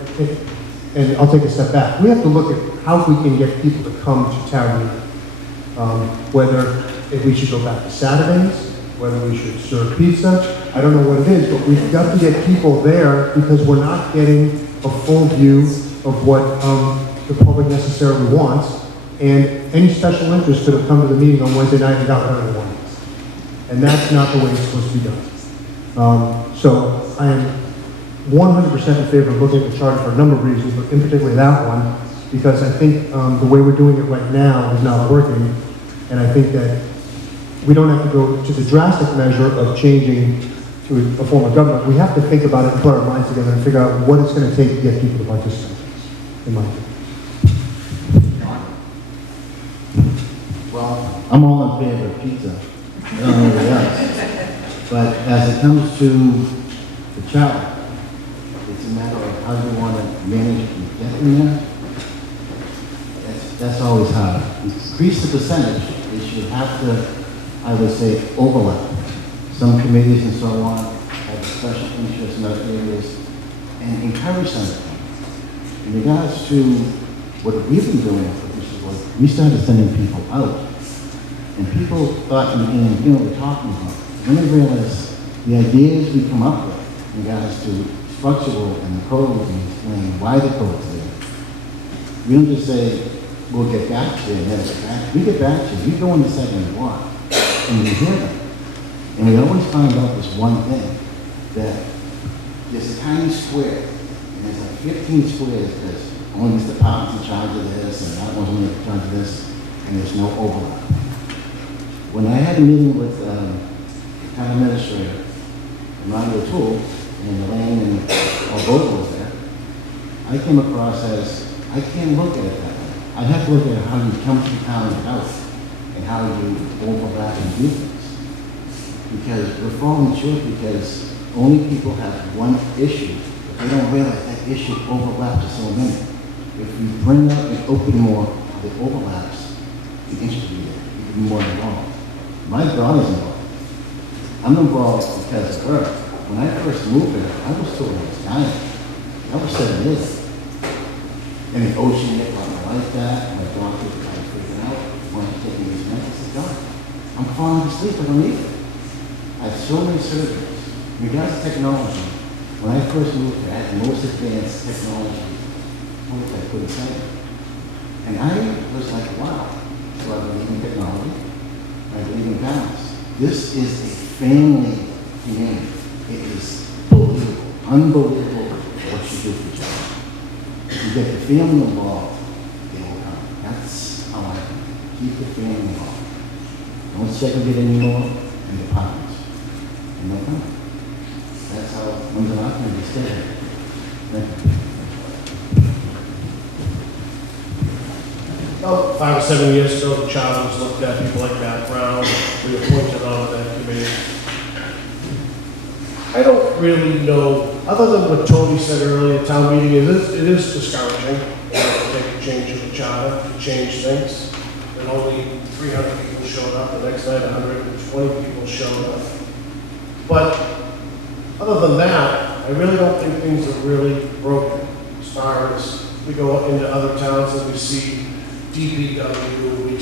and I'll take a step back, we have to look at how we can get people to come to town meeting. Whether if we should go back to Saturdays, whether we should serve pizza, I don't know what it is, but we've got to get people there because we're not getting a full view of what the public necessarily wants. And any special interest could have come to the meeting on Wednesday night and got whatever they wanted. And that's not the way it's supposed to be done. So I am 100% in favor of looking at the charter for a number of reasons, but in particular that one, because I think the way we're doing it right now is not working. And I think that we don't have to go to the drastic measure of changing to a form of government. We have to think about it and put our minds together and figure out what it's going to take to get people to participate, in my opinion. Well, I'm all in favor of pizza. I don't know what else. But as it comes to the child, it's a matter of how you want to manage it and get in there. That's always hard. Increase the percentage. It should have to, I would say, overlap. Some committees and so on have a special interest in other areas and encourage them. In regards to what we've been doing, which is like, we started sending people out. And people thought in the beginning, you know what we're talking about. Then they realized the ideas we come up with in regards to structural and the code and explain why the code's there. We don't just say, we'll get back to you and never get back. We get back to you. You go in the second walk and we hear them. And we always find out this one thing, that there's a tiny square, and there's like 15 squares because only this department's in charge of this, and that one's only in charge of this, and there's no overlap. When I had a meeting with the town administrator, Ronnie O'Toole, and Elaine and Alberto was there, I came across as, I can't look at it that way. I have to look at how you come to town and house, and how you overlap and do things. Because we're falling short because only people have one issue, but they don't realize that issue overlaps to so many. If we bring up and open more of the overlaps, the issue will be there, even more involved. My daughter's involved. I'm involved because of her. When I first moved here, I was told I was dying. I was 7 years. And the ocean hit like that, my doctor was kind of freaking out, wanted to take me this medicine. I said, God, I'm falling asleep, I don't need it. I had so many surgeries. In regards to technology, when I first moved here, I had the most advanced technology I couldn't say. And I was like, wow. So I believe in technology. I believe in balance. This is a family community. It is believable, unbelievable what you do for each other. If you get the family involved, they will come. That's how I keep the family involved. Don't segregate anymore in departments. And they'll come. That's how one's an opportunity to stay. Thank you. About 5 or 7 years ago, the child was looked at, people like Matt Brown, we appointed on that committee. I don't really know, other than what Tony said earlier, town meeting, it is discouraging, to take a change in the charter, to change things. And only 300 people showed up, the next night 120 people showed up. But other than that, I really don't think things are really broken. As far as we go into other towns and we see DPW, we,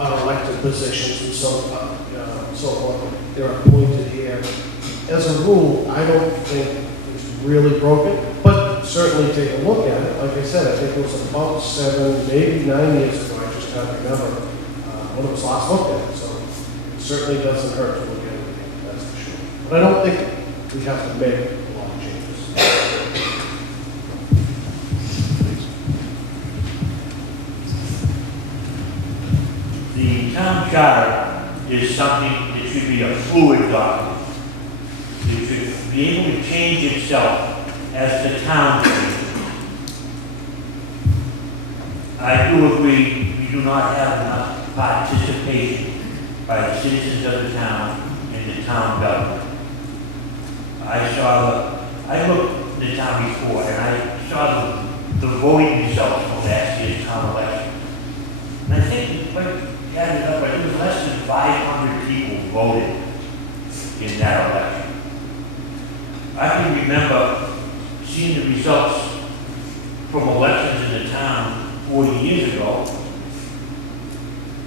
our elected positions and so forth, they're appointed here. As a rule, I don't think it's really broken, but certainly take a look at it. Like I said, I think it was about 7, maybe 9 years ago, I just can't remember when it was last looked at. So it certainly doesn't hurt to look at it, that's for sure. But I don't think we have to make a lot of changes. town charter is something that should be a fluid document. It should be able to change itself as the town changes. I do agree, we do not have enough participation by the citizens of the town in the town government. I looked at the town before, and I saw the voting results from last year's town election. And I think, like, added up, I think it was less than 500 people voted in that election. I can remember seeing the results from elections in the town 40 years ago,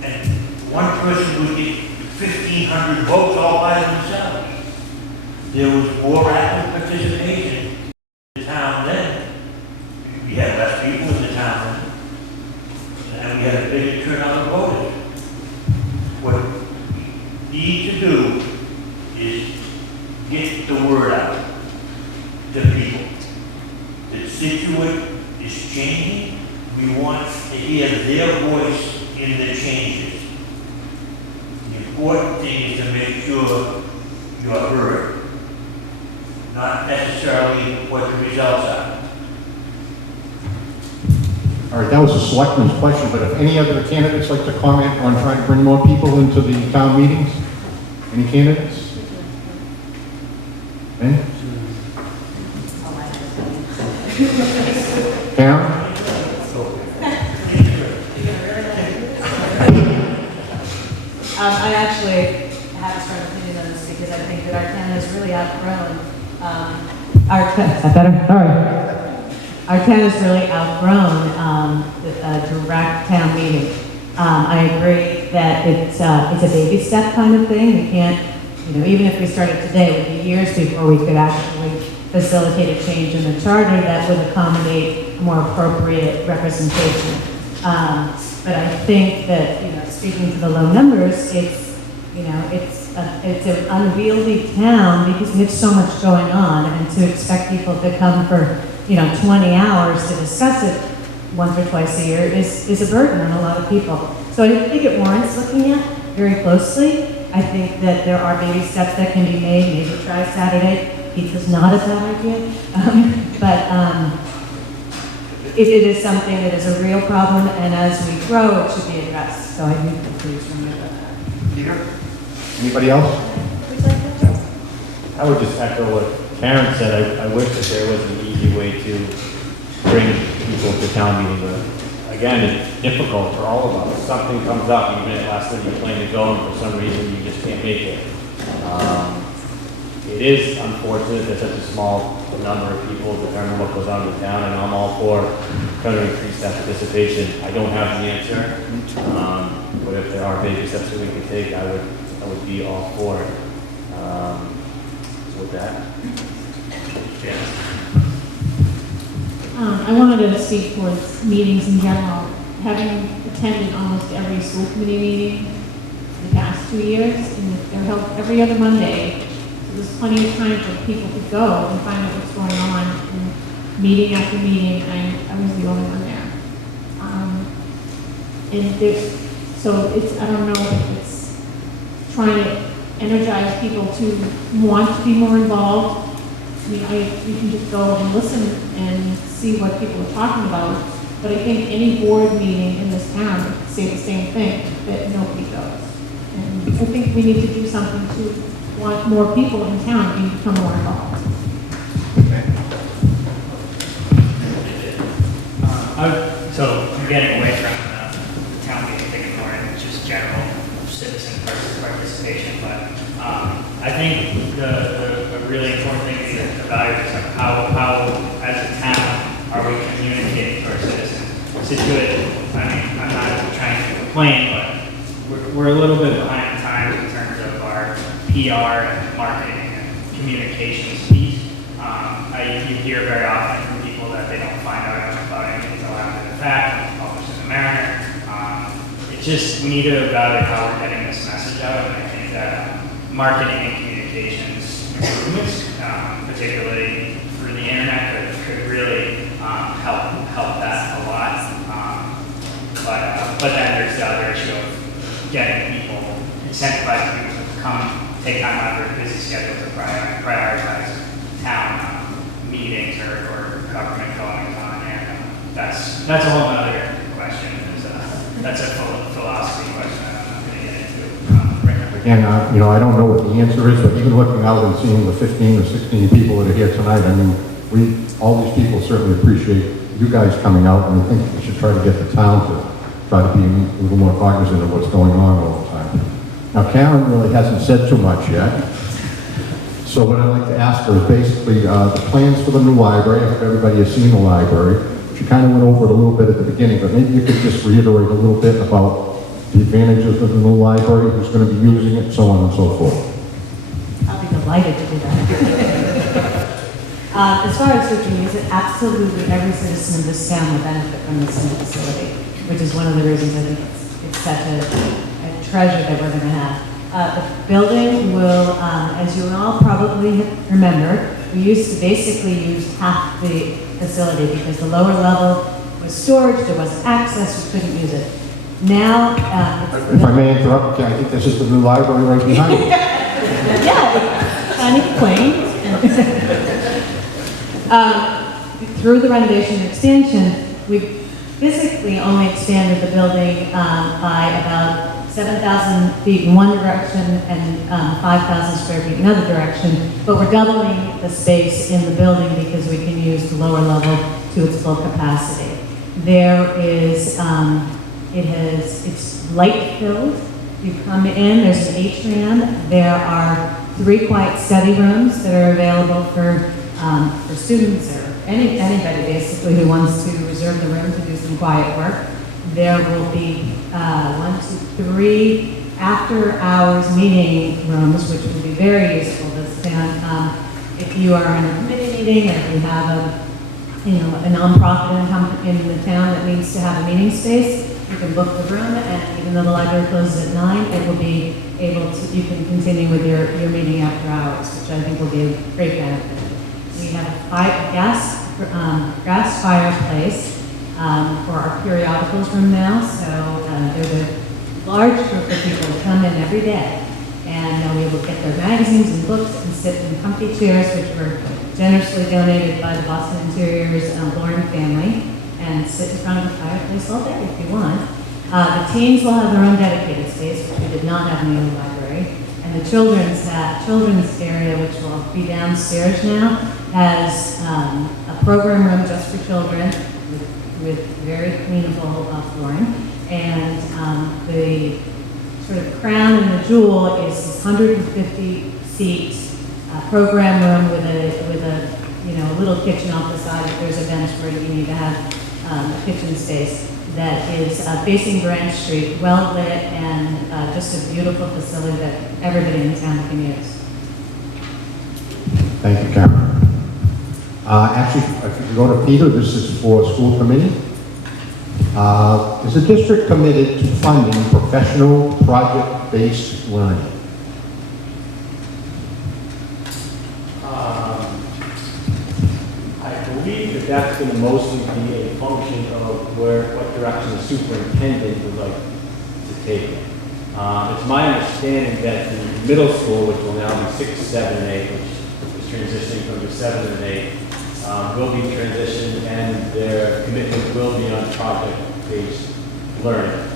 and one person would get 1,500 votes all by themselves. There was more active participation in the town then. We had less people in the town then, and we had a bigger turnout of voters. What we need to do is get the word out to people that Scituate is changing. We want to hear their voice in the changes. The important thing is to make sure you're heard, not necessarily what the results are. All right, that was a selectman's question, but if any other candidates like to comment on trying to bring more people into the town meetings? Any candidates? Any? Karen? I actually have a strong opinion on this because I think that our town has really outgrown, is that better? Sorry. Our town has really outgrown the direct town meeting. I agree that it's a baby step kind of thing. We can't, even if we started today, it would be years before we could actually facilitate a change in the charter that would accommodate a more appropriate representation. But I think that, speaking to the low numbers, it's an unwieldy town because we have so much going on, and to expect people to come for, 20 hours to discuss it once or twice a year is a burden on a lot of people. So I think it warrants looking at very closely. I think that there are baby steps that can be made. Maybe try Saturday. Pizza's not a bad idea. It is something that is a real problem, and as we grow, it should be addressed. So I think that please remember that. Peter? Anybody else? I would just echo what Karen said. I wish that there was an easy way to bring people to town meeting, but again, it's difficult for all of us. If something comes up, even at last minute you plan to go, and for some reason you just can't make it. It is unfortunate that such a small number of people determine what goes on in town, and I'm all for trying to increase that participation. I don't have the answer, but if there are baby steps that we can take, I would be all for it. So with that, I wanted to speak towards meetings in general. Having attended almost every school committee meeting in the past 2 years, and they're held every other Monday, so there's plenty of time for people to go and find out what's going on. And meeting after meeting, I was the only one there. So I don't know if it's trying to energize people to want to be more involved. I mean, you can just go and listen and see what people are talking about, but I think any board meeting in this town would say the same thing, that nobody goes. And I think we need to do something to want more people in town to become more involved. So I'm getting away from the town meeting, thinking more in just general citizen participation, but I think the really important thing to evaluate is like how as a town are we communicating to our citizens. Scituate, I mean, I'm not trying to complain, but we're a little bit behind the times in terms of our PR and marketing and communications piece. You hear very often from people that they don't find out about anything until after the fact, when it's published in the Mariner. It's just, we need to evaluate how we're getting this message out, and I think that marketing and communications improvements, particularly through the internet, could really help that a lot. But then there's the other issue of getting people, incentivizing people to come, take time out of their busy schedule to prioritize town meetings or government goings on. And that's a whole other question. That's a philosophy question I'm not going to get into right now. Again, I don't know what the answer is, but even looking out and seeing the 15 or 16 people that are here tonight, I mean, all these people certainly appreciate you guys coming out, and I think we should try to get the town to try to be a little more cognizant of what's going on all the time. Now, Karen really hasn't said too much yet, so what I'd like to ask her is basically the plans for the new library. I hope everybody has seen the library. She kind of went over it a little bit at the beginning, but maybe you could just reiterate a little bit about the advantages of the new library, who's going to be using it, so on and so forth. I'll be delighted to do that. As far as who can use it, absolutely every citizen of this town will benefit from this new facility, which is one of the reasons I think it's such a treasure that we're going to have. The building will, as you all probably remember, we used to basically use half the facility because the lower level was storage, there wasn't access, we couldn't use it. Now, If I may interrupt, I think this is the new library right behind you. yeah, kind of quaint. Through the renovation and expansion, we physically only expanded the building by about 7,000 feet in one direction and 5,000 square feet in another direction, but we're doubling the space in the building because we can use the lower level to its full capacity. There is, it's light-filled. You come in, there's an atrium. There are 3 quiet study rooms that are available for students or anybody basically who wants to reserve the room to do some quiet work. There will be 3 after-hours meeting rooms, which will be very useful this town. If you are in a committee meeting, or if you have a nonprofit in the town that needs to have a meeting space, you can book the room, and even though the library closes at 9, it will be able to, you can continue with your meeting after hours, which I think will be a great benefit. We have a gas fireplace for our periodicals room now, so there's a large group of people who come in every day, and they'll be able to get their magazines and books and sit in comfy chairs, which were generously donated by the Boston Interior's Lauren family, and sit in front of the fireplace all day if you want. The teens will have their own dedicated space, which we did not have in the old library, and the children's area, which will be downstairs now, has a program room just for children with very cleanable flooring. And the sort of crown and the jewel is this 150-seat program room with a little kitchen off the side if there's events where you need to have a kitchen space that is facing Branch Street, well lit, and just a beautiful facility that everybody in town can use. Thank you, Karen. Actually, if you can go to Peter, this is for school committee. Is the district committed to funding professional project-based learning? I believe that that's going to mostly be a function of what direction the superintendent would like to take it. It's my understanding that the middle school, which will now be 6, 7, and 8, which is transitioning from the 7 and 8, will be transitioned, and their commitment will be on project-based learning.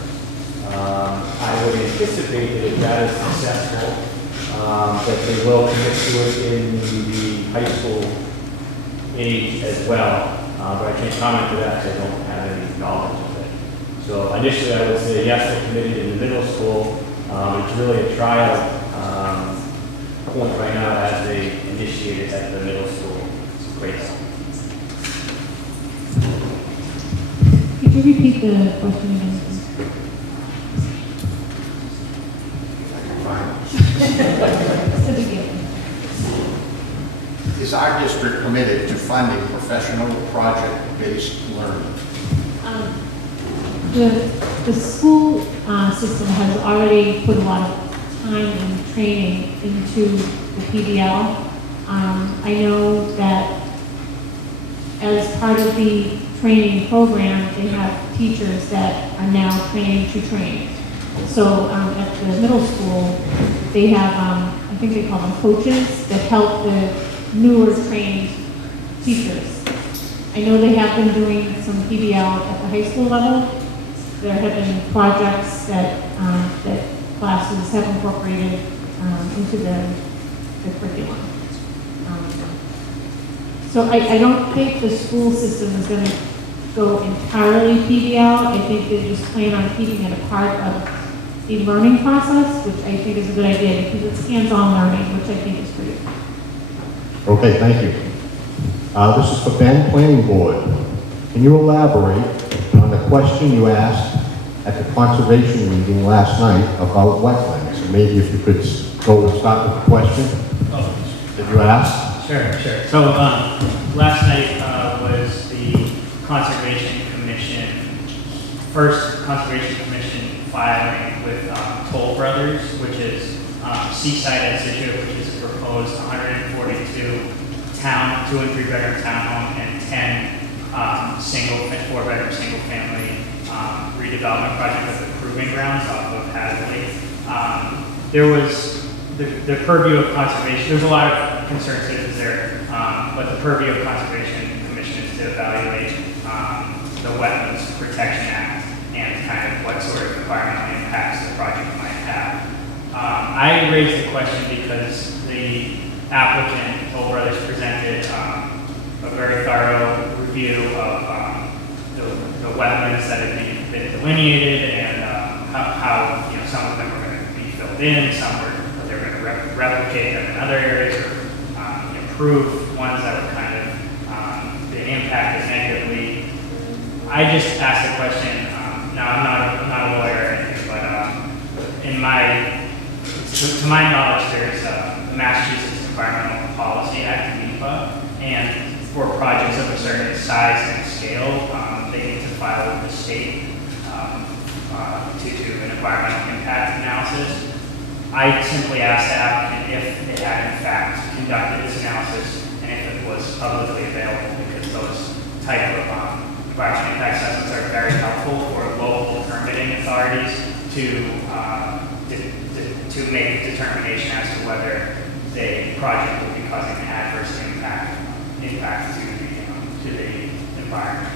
I would anticipate that if that is successful, that they will commit to it in the high school age as well. But I can't comment to that because I don't have any knowledge of it. So initially I would say yes, they're committed in the middle school. It's really a trial point right now as they initiate it at the middle school. It's great. Could you repeat the question again? It's the beginning. Is our district committed to funding professional project-based learning? The school system has already put a lot of time and training into the PBL. I know that as part of the training program, they have teachers that are now trained to train. So at the middle school, they have, I think they call them coaches that help the newer trained teachers. I know they have been doing some PBL at the high school level. There have been projects that, that classes have incorporated into the curriculum. So I don't think the school system is going to go entirely PBL. I think they just plan on keeping it a part of the learning process, which I think is a good idea because it's hands-on learning, which I think is great. Okay, thank you. This is for Ben, Planning Board. Can you elaborate on the question you asked at the conservation meeting last night about wetlands? And maybe if you could go and start with the question that you asked. Sure. So last night was the Conservation Commission, first Conservation Commission filing with Toll Brothers, which is Seaside at Scituate, which is a proposed 142 town, 2 and 3 bedroom townhome and 10 4-bedroom single family redevelopment project at the proving grounds off of Hadley. There was the purview of conservation. There's a lot of concerned citizens there, but the purview of Conservation Commission is to evaluate the Wetlands Protection Act and kind of what sort of environmental impacts the project might have. I raised the question because the applicant, Toll Brothers, presented a very thorough review of the wetlands that have been delineated and how some of them were going to be filled in, some were they were going to replicate them in other areas or improve ones that were kind of been impacted negatively. I just asked the question. Now I'm not a lawyer or anything, but to my knowledge, there's the Massachusetts Environmental Policy Act, NEPA, and for projects of a certain size and scale, they need to file with the state to do an environmental impact analysis. I simply asked the applicant if they had in fact conducted this analysis and if it was publicly available, because those type of environmental impact assessments are very helpful for local permitting authorities to make a determination as to whether the project will be causing an adverse impact to the environment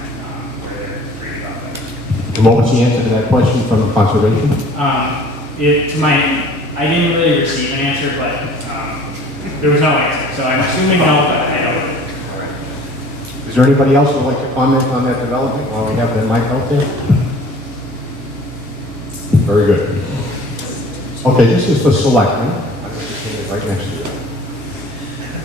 where they're redeveloping. And what was the answer to that question from the conservation? I didn't really receive an answer, but there was no answer. So I'm assuming no, but I don't know. Is there anybody else who would like to comment on that development while we have the mic out there? Very good. Okay, this is for selectmen. I think it's right next to you.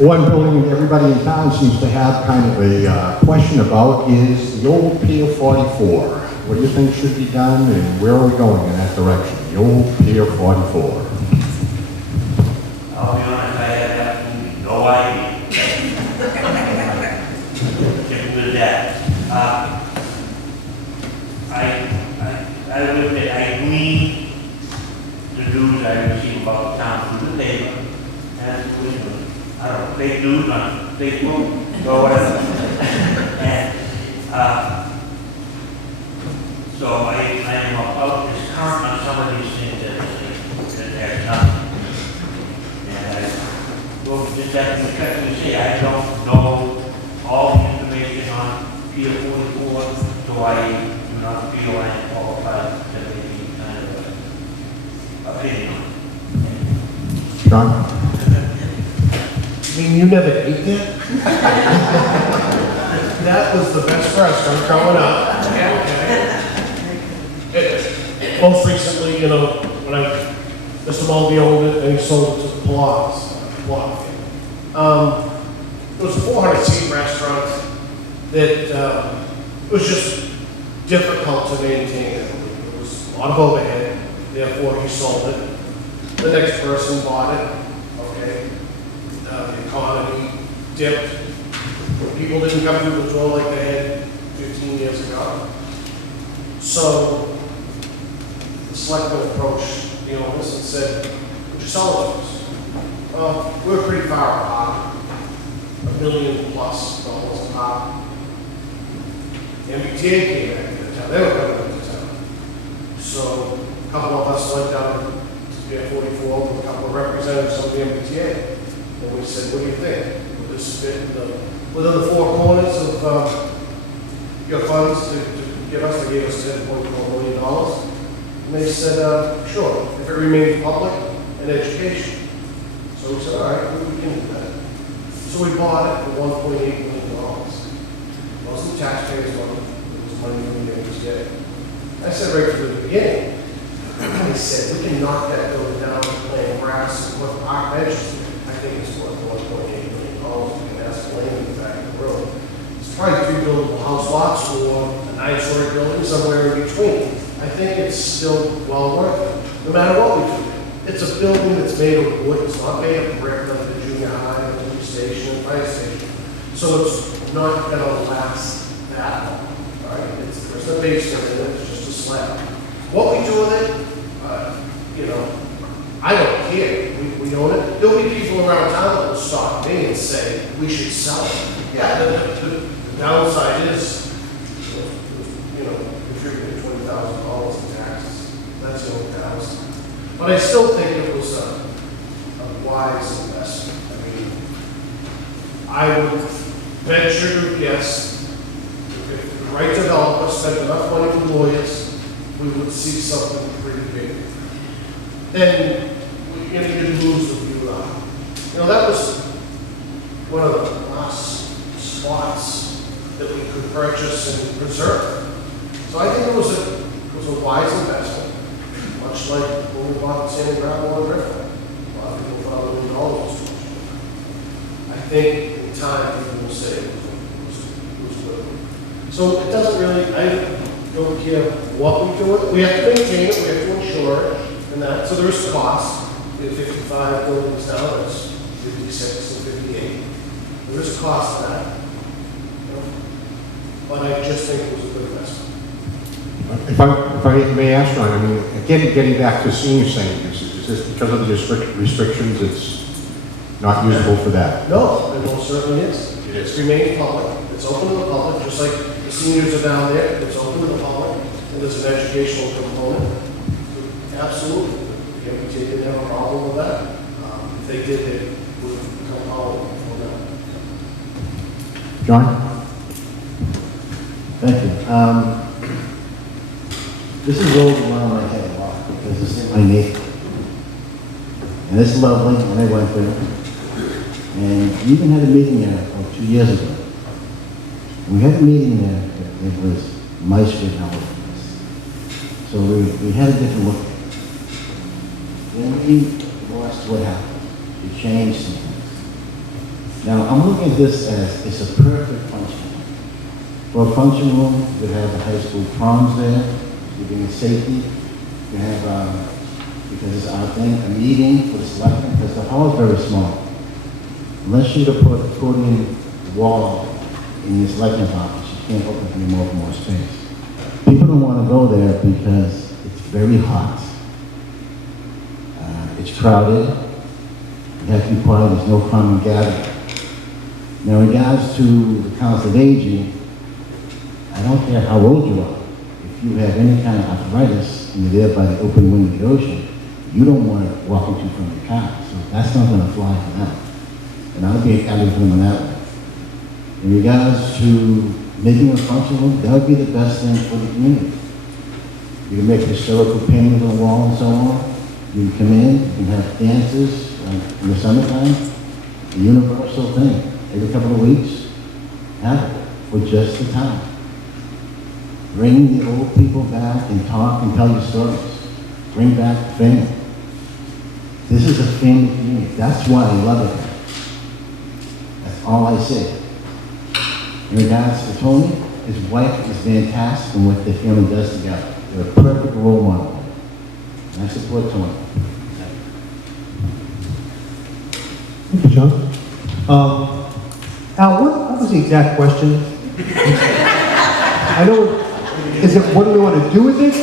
One building everybody in town seems to have kind of a question about is the old Pier 44. What do you think should be done and where are we going in that direction? The old Pier 44. I'll be honest, I have absolutely no idea. Simple as that. I would admit, I glean the news I receive about the town through the paper, and I don't know, fake news on Facebook or whatever. And so I am about as current on some of these things that there's nothing. And well, just that we effectively say, I don't know all the information on Pier 44, so I do not feel I am qualified to make any kind of opinion on it. John? I mean, you never ate there? That was the best restaurant growing up. Most recently, when Mr. Mulvey owned it, and he sold it to the Pilates. It was a 400-seat restaurant that was just difficult to maintain. It was a lot of overhead, therefore he sold it. The next person bought it, okay? The economy dipped. People didn't come through the door like they had 15 years ago. So the selectman approached the owners and said, would you sell it to us? Well, we're pretty far apart, $1 million+ apart. MBTA came back into town, they were coming into town. So couple of us went down to Pier 44 with a couple of representatives of the MBTA. And we said, what do you think? Would this fit within the four corners of your funds to give us? They gave us $10.4 million. And they said, sure, if it remains public and education. So we said, all right, we can do that. So we bought it for $1.8 million. It wasn't taxpayers' money, it was money from the MBTA. I said right from the beginning, I said, we can knock that building down and plant grass and put park benches. I think it's worth $1.8 million. We can ask the land in the back of the road. It's probably 3 buildable house lots or a 9-story building somewhere in between. I think it's still well worth it, no matter what we do. It's a building that's made of wood. It's not made of brick like the junior high, the police station, and fire station. So it's not going to last that long. Right? There's no basement in it. It's just a slab. What we do with it, I don't care. We own it. There'll be people around town that will stop me and say, we should sell it. Yeah, the downside is, contributing $20,000 in taxes. That's the only downside. But I still think it was a wise investment. I mean, I would venture to guess if the right developer spent enough money for lawyers, we would see something pretty big. Then you're going to lose the view out. That was one of the last spots that we could purchase and preserve. So I think it was a wise investment, much like when we bought the sand and gravel on River. A lot of people thought $1 million was too much. I think in time people will say it was good. So it doesn't really, I don't care what we do with it. We have to maintain it, we have to insure it, and that. So there's cost. We have 55 buildings now, that's 56 and 58. There is cost to that. But I just think it was a good investment. If I may ask, Ron, I mean, again, getting back to senior centers, is this because of the restrictions, it's not usable for that? No, it most certainly is. It's remained public. It's open to the public, just like the seniors are down there. It's open to the public, and there's an educational component. Absolutely. The MBTA didn't have a problem with that. If they did, they would come home for that. John? Thank you. This is over around my head a lot because it's in my neighborhood. And it's lovely, and I went there. And we even had a meeting there 2 years ago. And we had a meeting there, it was my street now. So we had a different look. Then we lost what happened. We changed some things. Now, I'm looking at this as it's a perfect function room. For a function room, you could have the high school proms there. You can safety. You have, because it's our thing, a meeting for the selectmen, because the hall is very small. Unless you to put a accordion wall in your selectmen's office, you can't open anymore for more space. People don't want to go there because it's very hot. It's crowded. You have to be quiet. There's no common gathering. Now, in regards to the Council of Aging, I don't care how old you are. If you have any kind of arthritis and you're there by the open window of the ocean, you don't want to walk into from your car. So that's not going to fly for them. And I'll be advocating on that one. In regards to making a function room, that would be the best thing for the community. You can make historical paintings on the wall and so on. You can come in, you can have dances in the summertime, a universal thing. Every couple of weeks, have it for just the town. Bring the old people back and talk and tell your stories. Bring back the family. This is a family community. That's why I love it. That's all I say. In regards to Tony, his wife is fantastic and what their family does together. They're a perfect role model. And I support Tony. Thank you, John. Al, what was the exact question? I know, is it, what do we want to do with it?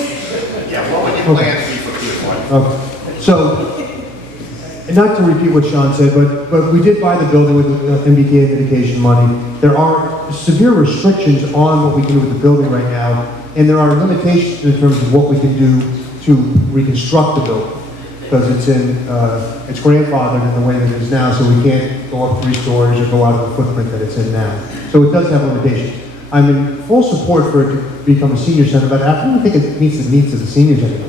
Yeah, what would your plans be for Pier 1? Okay. So, and not to repeat what Sean said, but we did buy the building with MBTA mitigation money. There are severe restrictions on what we can do with the building right now, and there are limitations in terms of what we can do to reconstruct the building, because it's it's grandfathered in the way that it is now, so we can't go up 3 stories or go out of the footprint that it's in now. So it does have limitations. I'm in full support for it to become a senior center, but I don't think it meets the needs of the seniors anymore.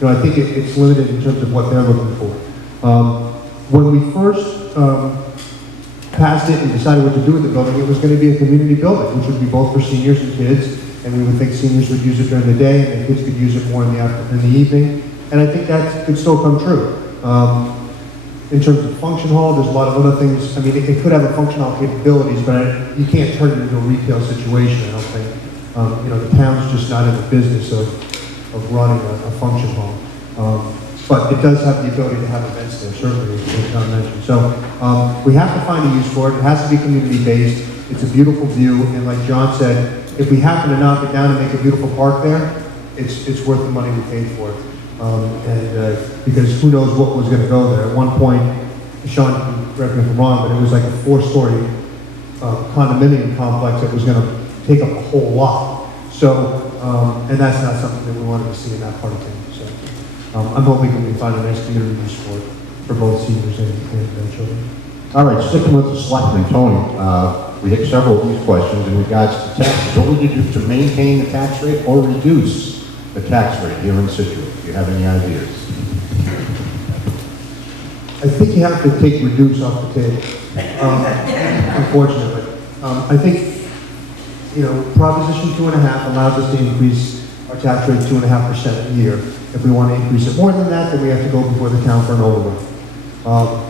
You know, I think it's limited in terms of what they're looking for. When we first passed it and decided what to do with the building, it was going to be a community building, which would be both for seniors and kids, and we would think seniors would use it during the day, and the kids could use it more in the evening, and I think that could still come true. In terms of function hall, there's a lot of other things. I mean, it could have a functional capabilities, but you can't turn it into a retail situation, I don't think. You know, the town's just not in the business of running a function hall. But it does have the ability to have events there, certainly, as John mentioned. So we have to find a use for it. It has to be community-based. It's a beautiful view, and like John said, if we happen to knock it down and make a beautiful park there, it's worth the money we paid for it. Because who knows what was going to go there. At one point, Sean, correct me if I'm wrong, but it was like a 4-story condominium complex that was going to take up a whole lot. So, and that's not something that we wanted to see in that part of things. So, I'm hoping we can find a nice community use for both seniors and children. All right, sticking with the selectmen, Tony, we hit several of these questions in regards to taxes. What would you do to maintain the tax rate or reduce the tax rate here in Scituate? Do you have any ideas? I think you have to take reduce off the table, unfortunately. I think, you know, Proposition 2.5 allows us to increase our tax rate 2.5% a year. If we want to increase it more than that, then we have to go before the town for an override.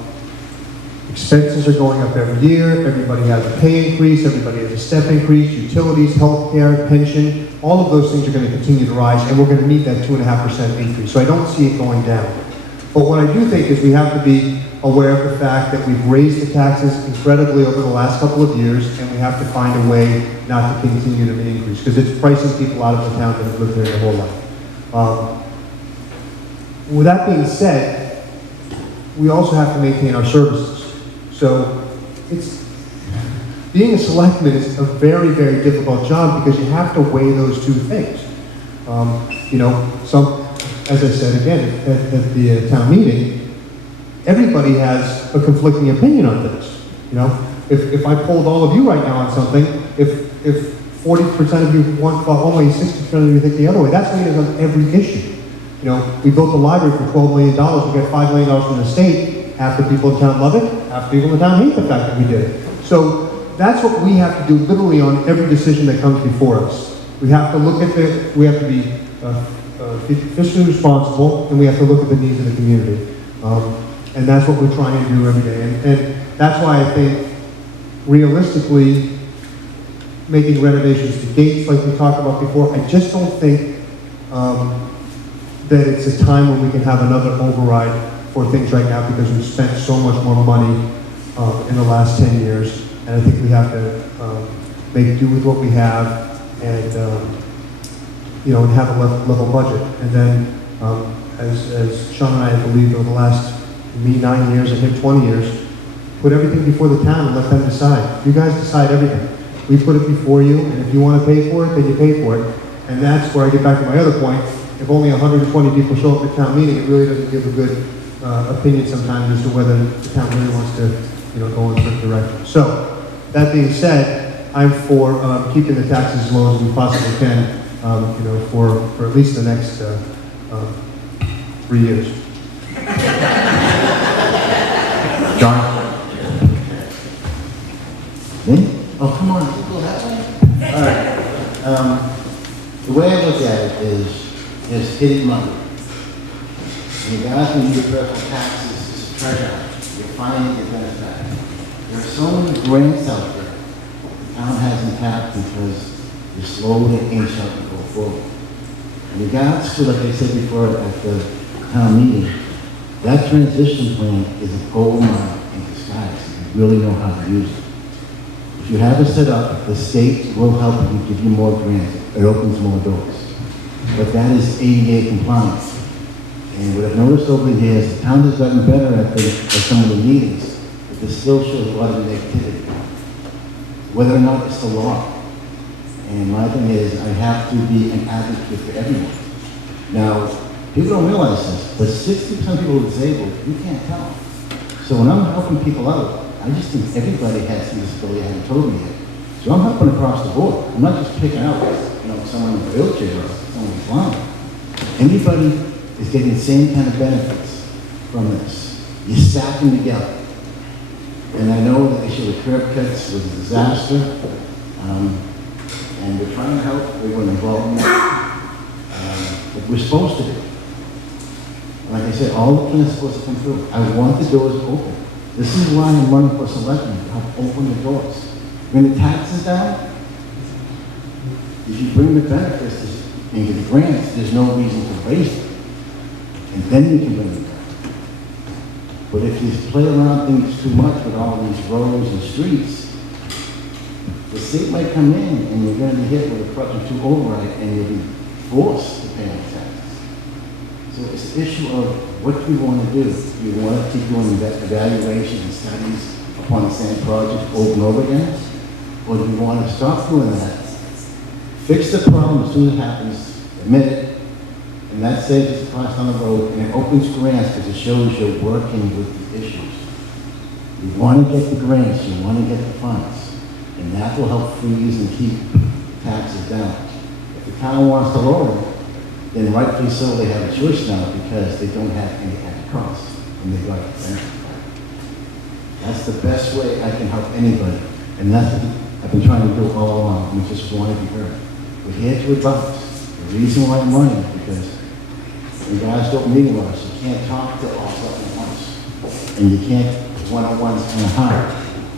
Expenses are going up every year. Everybody has a pay increase. Everybody has a step increase. Utilities, healthcare, pension, all of those things are going to continue to rise, and we're going to need that 2.5% increase. So I don't see it going down. But what I do think is we have to be aware of the fact that we've raised the taxes incredibly over the last couple of years, and we have to find a way not to continue to increase, because it's pricing people out of the town that have lived there their whole life. With that being said, we also have to maintain our services. So being a selectman is a very, very difficult job because you have to weigh those two things. You know, as I said again at the town meeting, everybody has a conflicting opinion on this. You know, if I polled all of you right now on something, if 40% of you want one way, 60% of you think the other way, that's the way it is on every issue. You know, we built a library for $12 million, we got $5 million from the state. Half the people in town love it, half the people in town hate the fact that we did it. So that's what we have to do literally on every decision that comes before us. We have to look at we have to be fiscally responsible, and we have to look at the needs of the community. And that's what we're trying to do every day. And that's why I think, realistically, making renovations to gates like we talked about before, I just don't think that it's a time when we can have another override for things right now, because we've spent so much more money in the last 10 years, and I think we have to make do with what we have, and you know, and have a level budget. And then, as Sean and I have believed over the last 9 years and him 20 years, put everything before the town and let them decide. You guys decide everything. We put it before you, and if you want to pay for it, then you pay for it. And that's where I get back to my other point. If only 120 people show up at town meeting, it really doesn't give a good opinion sometimes as to whether the town really wants to, you know, go in a certain direction. So, that being said, I'm for keeping the taxes as low as we possibly can, you know, for at least the next 3 years. John? Me? Oh, come on, let's go that way. All right. The way I look at it is there's hidden money. When you guys when you pay personal taxes, it's treasure. You're finding you're going to back. There are so many grants out there the town hasn't tapped because you're slowly inch up and go forward. In regards to, like I said before at the town meeting, that transition plan is a gold mine in disguise. If you really know how to use it. If you have it set up, the state will help you, give you more grants. It opens more doors. But that is ADA compliance. And what I've noticed over the years, the town has gotten better at some of the meetings, but there still shows a lot of negativity. Whether or not it's the law. And my thing is, I have to be an advocate for everyone. Now, People don't realize this, but 60% of people are disabled, you can't tell. So when I'm helping people out, I just think everybody has some disability, haven't told me yet. So I'm helping across the board. I'm not just picking out, someone in a wheelchair or someone who's blind. Anybody is getting the same kind of benefits from this. You stack them together. And I know the issue of curb cuts was a disaster. And we're trying to help. We were involved in that. But we're supposed to do. Like I said, all the plans are supposed to come through. I want the doors open. This is why I'm running for selectmen, to help open the doors. Bring the taxes down. If you bring the benefits and get the grants, there's no reason to raise them. And then you can bring them down. But if you play around things too much with all these roads and streets, the state might come in and you're going to be hit with a Section 2 override and you'll be forced to pay the taxes. So it's an issue of what do we want to do. Do we want to keep doing evaluation and studies upon the same project over and over again? Or do we want to stop doing that, fix the problem as soon as it happens, admit it, and that saves us the cost on the road, and it opens grants because it shows you're working with the issues. You want to get the grants, you want to get the funds, and that will help freeze and keep taxes down. If the town wants to lower them, then rightfully so, they have a choice now because they don't have any added costs, and they got it. That's the best way I can help anybody, and that's what I've been trying to do all along. We just want to be heard. We're here to advise. The reason why I'm running is because when guys don't meet with us, you can't talk to all at once, and you can't one-on-one's kind of hard.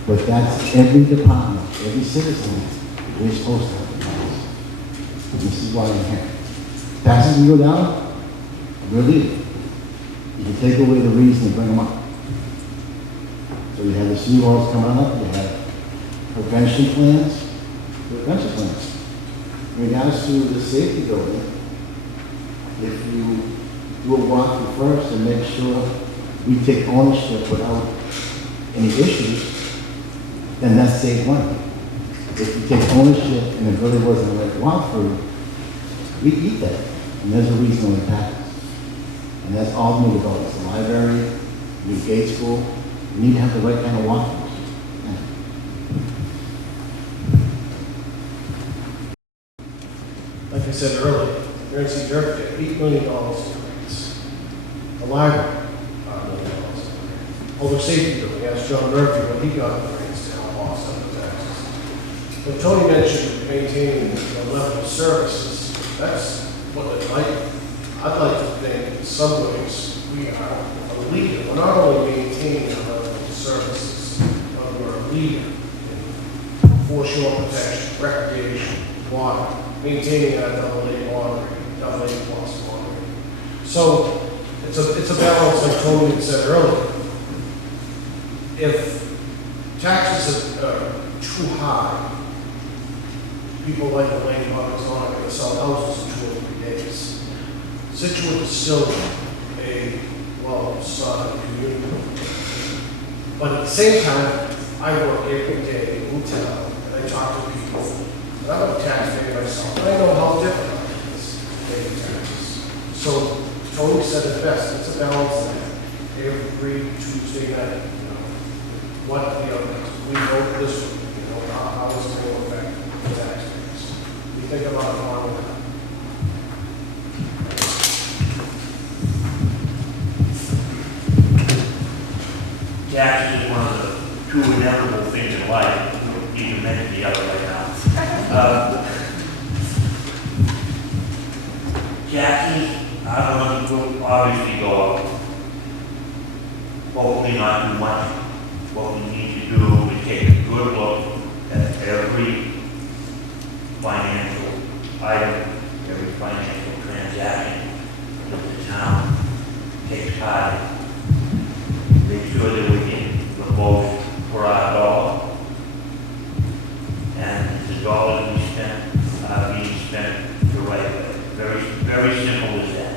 But that's every department, every citizen. We're supposed to have advice. This is why I'm here. Taxes can go down, we're leaving. You can take away the reason and bring them up. So we have the seawalls coming up, we have prevention plans. In regards to the safety building, if you do a walkthrough first and make sure we take ownership without any issues, then that's safe money. If you take ownership and it really wasn't the right walkthrough, we eat that. And there's a reason why it happens. And that's all new developments. The library, new gate school, you need to have the right kind of walkthroughs. Like I said earlier, you're going to see Dirk get $8 million in grants. The library, $5 million in grants. Public safety building, asked John Murphy what he got in grants to help offset the taxes. But Tony mentioned maintaining the level of services. That's what I'd like to think in some ways we are a leader. We're not only maintaining the level of services, but we're a leader in foreshore protection, recreation, water, maintaining our AA water, AA plus water. So it's a balance, like Tony had said earlier. If taxes are too high, people like the lane buckets on going to sell houses in 2 or 3 days. Scituate is still a well-sought community. But at the same time, I work every day in town and I talk to people. And I'm a taxpayer myself, and I know how difficult it is paying taxes. So Tony said it best, it's a balance that every Tuesday night, what the others, we vote this way, how it's going to affect the taxpayers. We think about it all the time. Taxes is one of the two inevitable things in life. We don't even mention the other right now. Taxes are going to obviously go up. Hopefully not too much. What we need to do is take a good look at every financial item, every financial transaction that the town takes part in. Make sure that we're getting the most for our dollar. And the dollars we spend are being spent the right way. Very, very simple as that.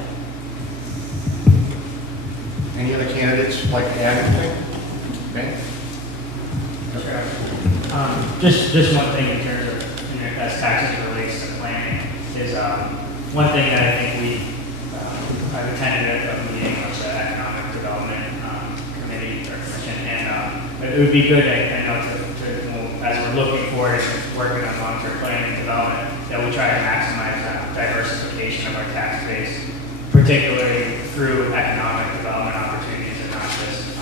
Any other candidates like to add anything? Ben? Just one thing in terms of, as taxes relates to planning is, one thing that I think I I've attended a meeting of the Economic Development Committee or Commission, and it would be good, I know, as we're looking forward to working on long-term planning and development, that we try to maximize diversification of our tax base, particularly through economic development opportunities and not just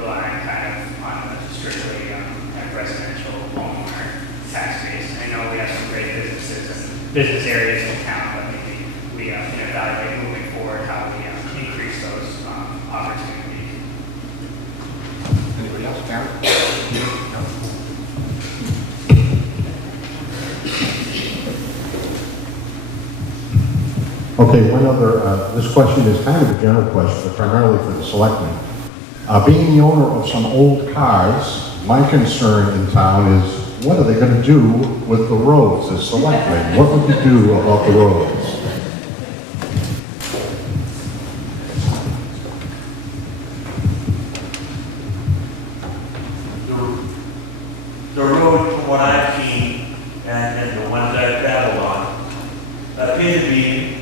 relying kind of on the strictly kind of residential homeowner tax base. I know we have some great businesses and business areas in town, but maybe we can evaluate moving forward how we increase those opportunities. Anybody else? Karen? No? Okay, one other, this question is kind of a general question, but primarily for the selectmen. Being the owner of some old cars, my concern in town is, what are they going to do with the roads as selectmen? What would you do about the roads? The road, from what I've seen, and the ones I've traveled on, appear to be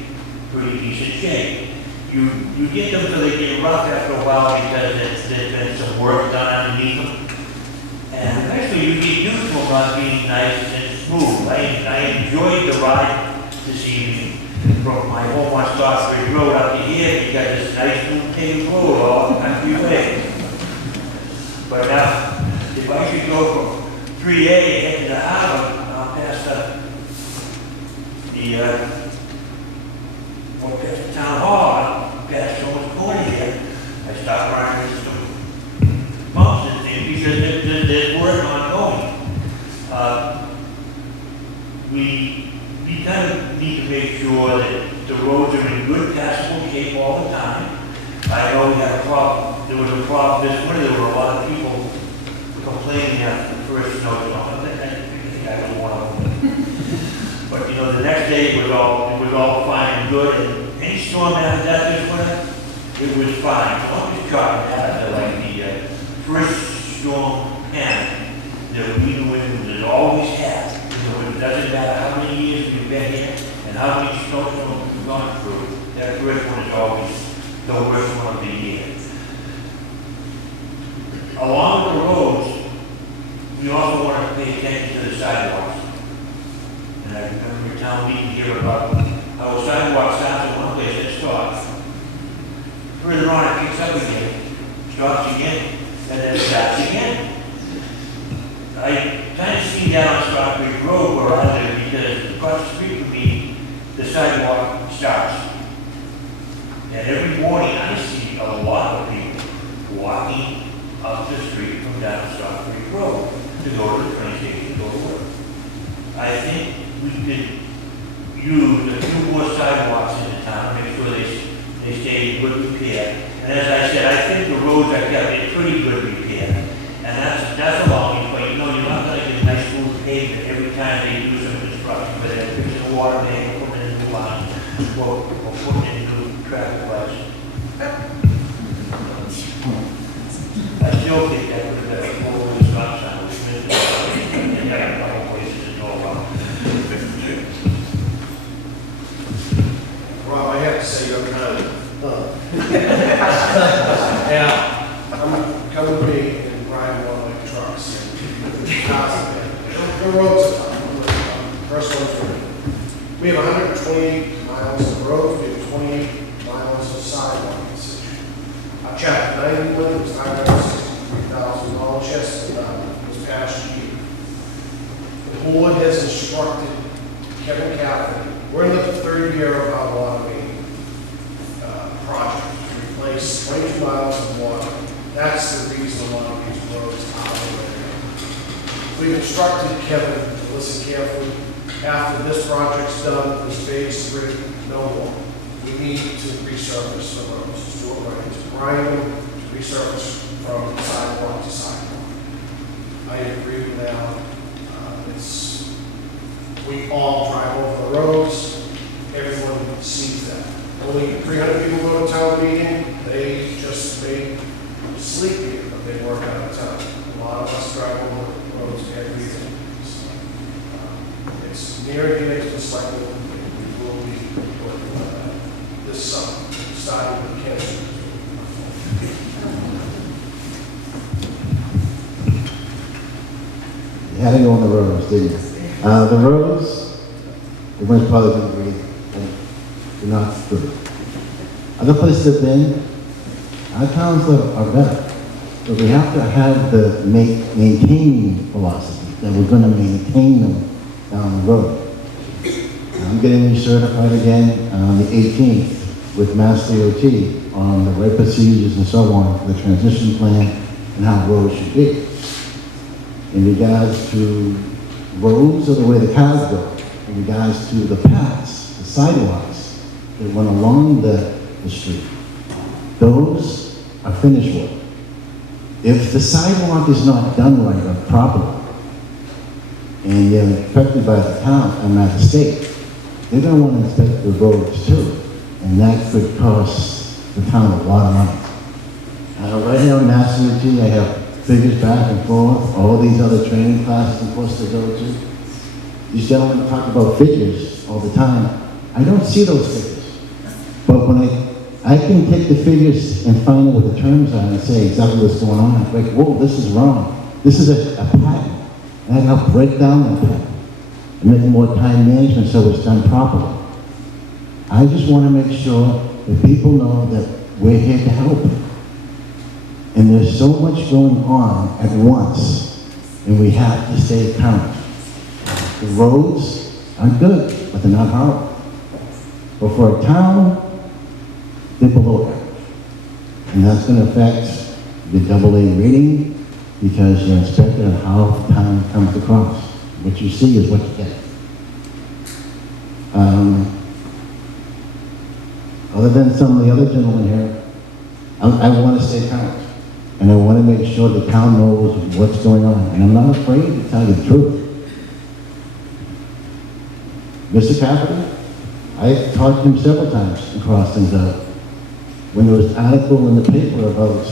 pretty decent shape. You get them so they get rough after a while because there's been some work done underneath them. And eventually you get used to them not being nice and smooth. I enjoyed the ride this evening from my home on Scituate Road up to here because it's nice smooth paved road all country way. But now, if I should go from 3A and head to the harbor, past past the town hall, past someone's corner here, I stopped running into some bumps and things because there's work ongoing. We kind of need to make sure that the roads are in good passable shape all the time. I know we had a problem, there was a problem this winter, there were a lot of people complaining after the first snowstorm. I was one of them. But you know, the next day it was all fine and good, and any storm after that this winter, it was fine. So I'm just chalking that to like the first storm panic that we New Englanders always have. You know, it doesn't matter how many years we've been here and how many snowstorms we've gone through, that first one is always the worst one of the year. Along the roads, we also want to pay attention to the sidewalks. And I remember your town meeting here about how a sidewalk stops in one place and stops. Further on, it picks up again, stops again, and then stops again. I kind of see that on Scituate Road where I live because across the street from me, the sidewalk stops. And every morning I see a lot of people walking up the street from down Scituate Road to go to the train station to go to work. I think we could use a few more sidewalks in the town, make sure they stay in good repair. And as I said, I think the roads are kept in pretty good repair. And that's a long way, but you know, you're not going to get a nice smooth pavement every time they do some construction, but they're fixing the water main, putting in a new line, or putting in new traffic lights. I still think that would have been a full stop sign, which means they got a couple places to go about. Rob, I have to say, you're kind of, yeah, I'm coming to me and riding one of the trucks and cars. The roads are tough. First one's for me. We have 128 miles of roads, we have 28 miles of sidewalk in the city. I checked 91, it was $963,000 this past year. The board has instructed Kevin Caffrey, we're in the third year of our water main project to replace 22 miles of water. That's the reason a lot of these roads are the way they are. We've instructed Kevin to listen carefully. After this project's done, this phase 3, no more. We need to resurface the roads, to do it right, to grind them, to resurface from sidewalk to sidewalk. I agree with that. We all drive over the roads, everyone sees that. Only 300 people go to town meeting, they sleep here, but they work out of town. A lot of us drive over the roads every day. So, it's near and dear to the select board, we will be working on that this summer. decided to cancel. You had to go on the roads, didn't you? The roads, everyone's probably going to agree, they're not good. Other places have been, our towns are better. But we have to have the maintaining philosophy, that we're going to maintain them down the road. I'm getting recertified again on the 18th with Mass DOT on the right procedures and so on for the transition plan and how roads should be. In regards to roads or the way the cars go, in regards to the paths, the sidewalks that run along the street, those are finished work. If the sidewalk is not done right or properly, and they're affected by the town and by the state, they're going to want to inspect the roads too, and that could cost the town a lot of money. Right here on Mass DOT, I have figures back and forth, all these other training classes I'm supposed to go to. These gentlemen talk about figures all the time. I don't see those figures. But when I can take the figures and find out what the terms are and say exactly what's going on, it's like, whoa, this is wrong. This is a pattern. And I can help break down that pattern and make more time management so it's done properly. I just want to make sure that people know that we're here to help. And there's so much going on at once, and we have to stay accountable. The roads are good, but they're not horrible. But for a town, they're below average. And that's going to affect the AA rating because you're inspected on how the town comes across. What you see is what you get. Other than some of the other gentlemen here, I want to stay accountable. And I want to make sure the town knows what's going on. And I'm not afraid to tell you the truth. Mr. Carpenter, I talked to him several times and crossed things out. When there was an article in the paper about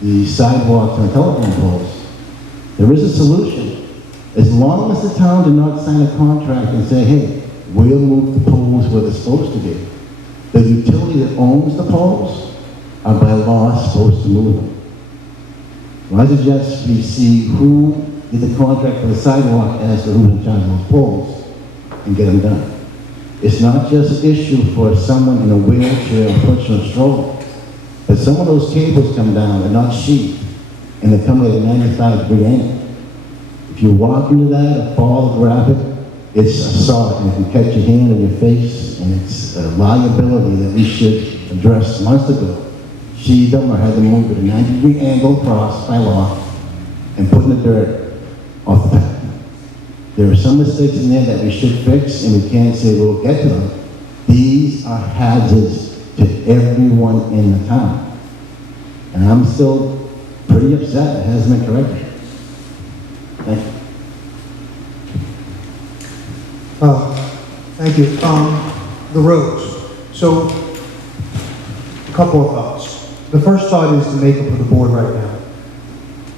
the sidewalks and telephone poles, there is a solution. As long as the town did not sign a contract and say, hey, we'll move the poles where they're supposed to be, the utility that owns the poles are by law supposed to move them. Well, I suggest we see who did the contract for the sidewalk as to who's in charge of those poles and get them done. It's not just an issue for someone in a wheelchair or pushing a stroller. But some of those cables come down, they're not sheathed, and they come at a 95-degree angle. If you walk into that or fall or grab it, it's assault, and it can catch your hand or your face, and it's a liability that we should address months ago. Sheathed them or had them move at a 90-degree angle across by law and put in the dirt off the path. There are some mistakes in there that we should fix, and we can't say we'll get to them. These are hazards to everyone in the town. And I'm still pretty upset it hasn't been corrected. Thank you. Thank you. The roads. So, a couple of thoughts. The first thought is the makeup of the board right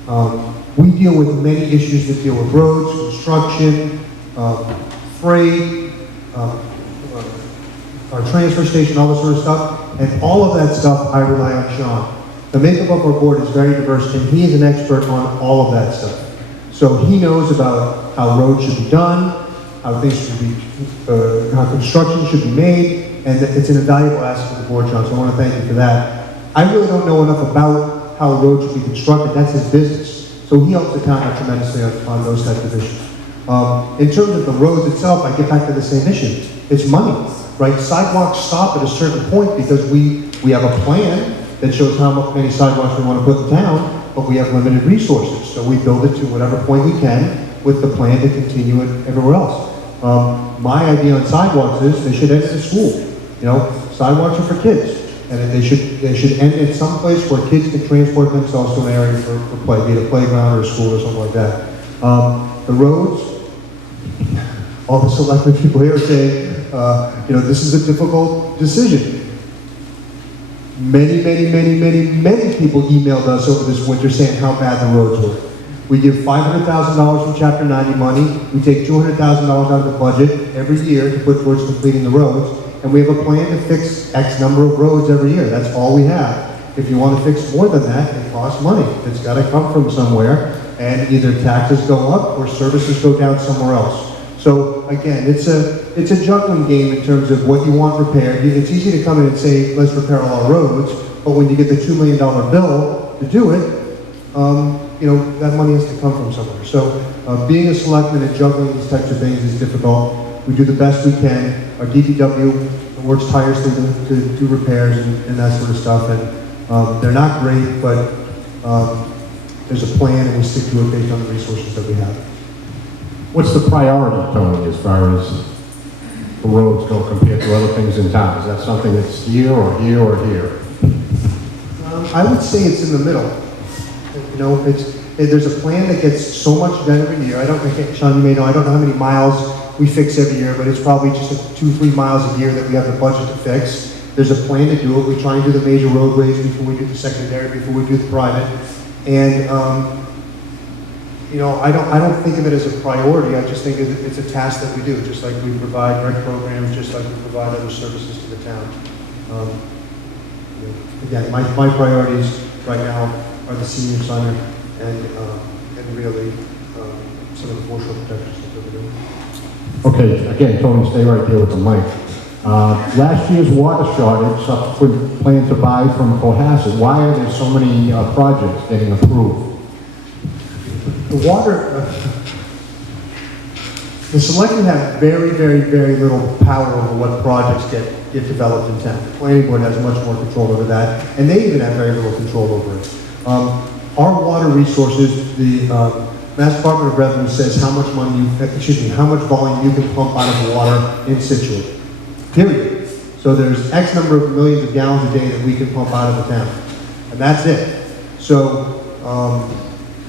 now. We deal with many issues that deal with roads, construction, freight, our transfer station, all this sort of stuff, and all of that stuff I rely on Sean. The makeup of our board is very diverse, and he is an expert on all of that stuff. So he knows about how roads should be done, how things should be, how construction should be made, and it's an invaluable asset to the board, Sean, so I want to thank you for that. I really don't know enough about how a road should be constructed. That's his business. So he helps the town out tremendously on those types of issues. In terms of the roads itself, I get back to the same issue. It's money, right? Sidewalks stop at a certain point because we have a plan that shows how many sidewalks we want to put in town, but we have limited resources. So we build it to whatever point we can with the plan to continue it everywhere else. My idea on sidewalks is they should end at the school. You know, sidewalks are for kids. And they should end at some place where kids can transport themselves to an area for play, be it a playground or a school or something like that. The roads, all the selectmen people here are saying, you know, this is a difficult decision. Many people emailed us over this winter saying how bad the roads were. We give $500,000 from Chapter 90 money. We take $200,000 out of the budget every year to put towards completing the roads. and we have a plan to fix X number of roads every year. That's all we have. If you want to fix more than that, it costs money. It's got to come from somewhere, and either taxes go up or services go down somewhere else. So again, it's a juggling game in terms of what you want repaired. It's easy to come in and say, let's repair all our roads, but when you get the $2 million bill to do it, that money has to come from somewhere. So being a selectman and juggling these types of things is difficult. We do the best we can. Our DPW works tirelessly to do repairs and that sort of stuff. And they're not great, but there's a plan and we stick to it based on the resources that we have. What's the priority, Tony, as far as the roads go compared to other things in town? Is that something that's here or here or here? I would say it's in the middle. There's a plan that gets so much done every year. Sean, you may know, I don't know how many miles we fix every year, but it's probably just 2-3 miles a year that we have the budget to fix. There's a plan to do it. We try and do the major roadways before we do the secondary, before we do the private. And, I don't think of it as a priority. I just think it's a task that we do, just like we provide rec programs, just like we provide other services to the town. Again, my priorities right now are the senior center and really some of the foreshore protections that we're doing. Okay, again, Tony, stay right there with the mic. Last year's water shortage, subsequent plan to buy from Cohasset. Why are there so many projects getting approved? The water, the selectmen have very, very, very little power over what projects get developed in town. The planning board has much more control over that, and they even have very little control over it. Our water resources, the Mass Department of Revenue says how much how much volume you can pump out of water in Scituate, period. So there's X number of millions of gallons a day that we can pump out of the town, and that's it. So,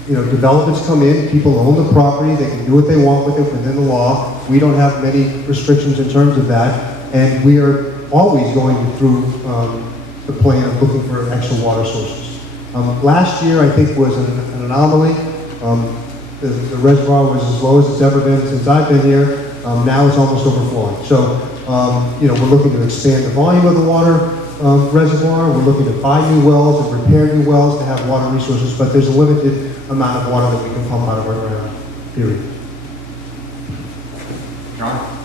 developments come in, people own the property, they can do what they want with it within the law. We don't have many restrictions in terms of that, and we are always going through the plan of looking for extra water sources. Last year, I think, was an anomaly. The reservoir was as low as it's ever been since I've been here. Now it's almost overflowing. So, we're looking to expand the volume of the water reservoir. We're looking to buy new wells and repair new wells to have water resources, but there's a limited amount of water that we can pump out of our ground, period. John?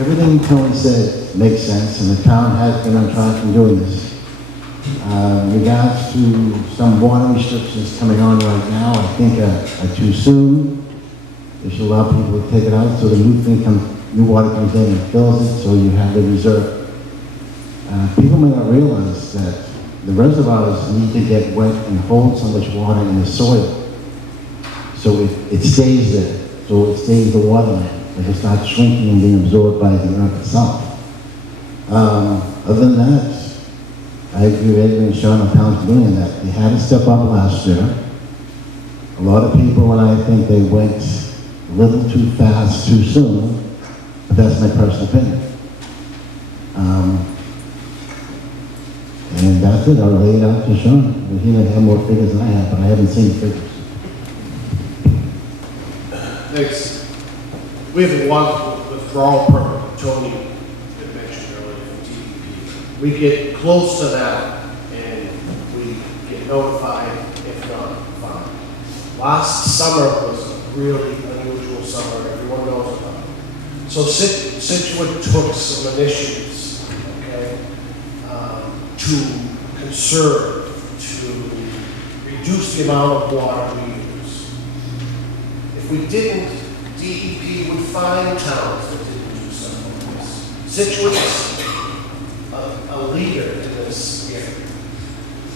Everything Tony said makes sense, and the town has been on track in doing this. In regards to some water restrictions coming on right now, I think are too soon. They should allow people to take it out so the new water comes in and fills it, so you have the reserve. People may not realize that the reservoirs need to get wet and hold so much water in the soil, so it stays there, so it stays the water in. If it starts shrinking and being absorbed by the earth itself. Other than that, I agree with Edwin and Sean on town's doing that. They had to step up last year. A lot of people, and I think they went a little too fast, too soon, but that's my personal opinion. And that's it, I'll lay it out to Sean. He might have more figures than I have, but I haven't seen the figures. Thanks. We have a one withdrawal permit, Tony had mentioned earlier from DEP. We get close to that and we get notified, if not, fine. Last summer was a really unusual summer, everyone knows about it. So Scituate took some initiatives, okay, to conserve, to reduce the amount of water we use. If we didn't, DEP would find towns that didn't do something like this. Scituate's a leader in this area,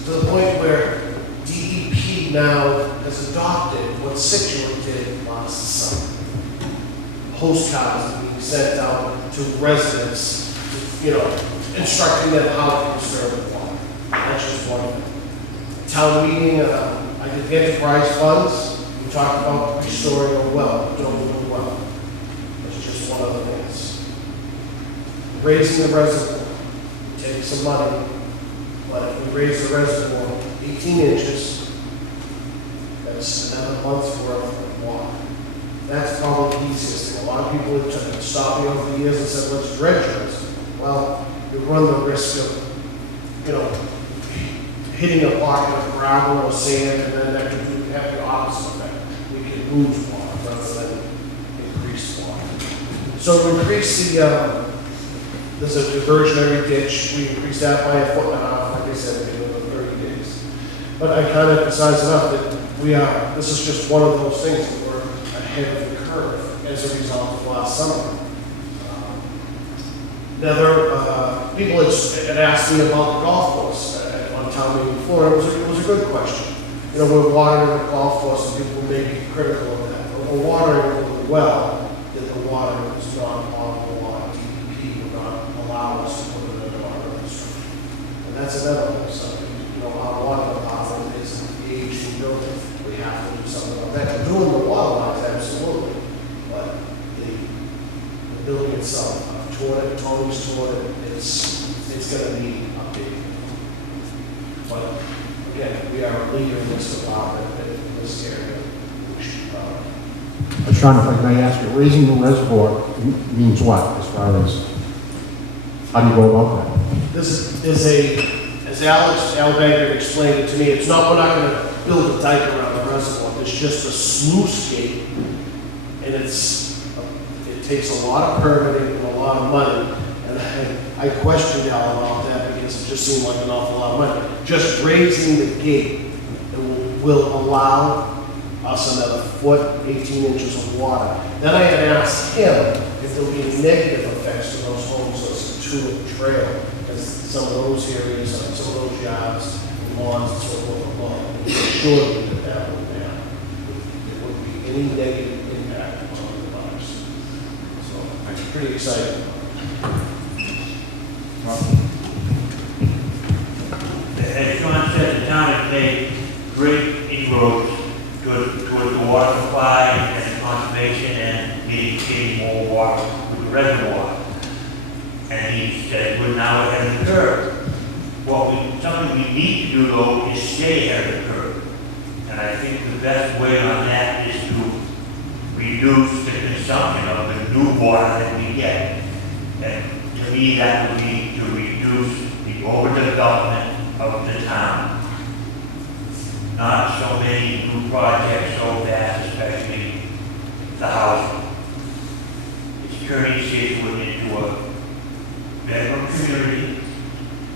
to the point where DEP now has adopted what Scituate did last summer. Postcards being sent out to residents, instructing them how to conserve water. That's just one thing. Town meeting, I did the enterprise funds. We talked about restoring a well, building a well. That's just one of the things. Raising the reservoir, take some money, but if we raise the reservoir 18 inches, that's another month's worth of water. That's probably the easiest thing. A lot of people have stopped me over the years and said, let's dredge this. Well, you run the risk of, hitting a pocket of gravel or sand, and then that could have the opposite effect. We could lose water rather than increase water. So to increase there's a diversionary ditch. We increased that by 1.5 foot, like I said, within 30 days. But I kind of emphasized enough that this is just one of those things that we're ahead of the curve as a result of last summer. People had asked me about the golf course on town meeting floor. It was a good question. We're watering the golf course, and people may be critical of that. But we're watering it really well, that the water is not potable water. DEP would not allow us to put it in our infrastructure. And that's another whole subject. Our water department is engaged in building. We have to do something about that. Doing the water lines, absolutely. But the building itself, I've toured it, Tony's toured it, it's going to need updating. But again, we are a leader in this department, in this area. We should be proud of it. Sean, if I may ask you, raising the reservoir means what, as far as, how do you go about that? This is as Alex Albanger explained it to me, we're not going to build a dike around the reservoir. It's just a sluice gate, and it takes a lot of permitting and a lot of money. And I questioned Al about that because it just seemed like an awful lot of money. Just raising the gate will allow us another foot, 18 inches of water. Then I had asked him if there would be negative effects to those homes as a two-inch trail, because some of those areas, some of those yards, and lawns and so forth are low. He assured me that would happen. There wouldn't be any negative impact on the lives. So I'm pretty excited. As Sean said, the town has made great inroads toward the water supply and conservation and getting more water with the reservoir. And he said, we're now ahead of the curve. Something we need to do though is stay ahead of the curve. And I think the best way on that is to reduce the consumption of the new water that we get. And to me, that would be to reduce the overdevelopment of the town. Not so many new projects so fast, especially the housing. It's turning Scituate into a bedroom community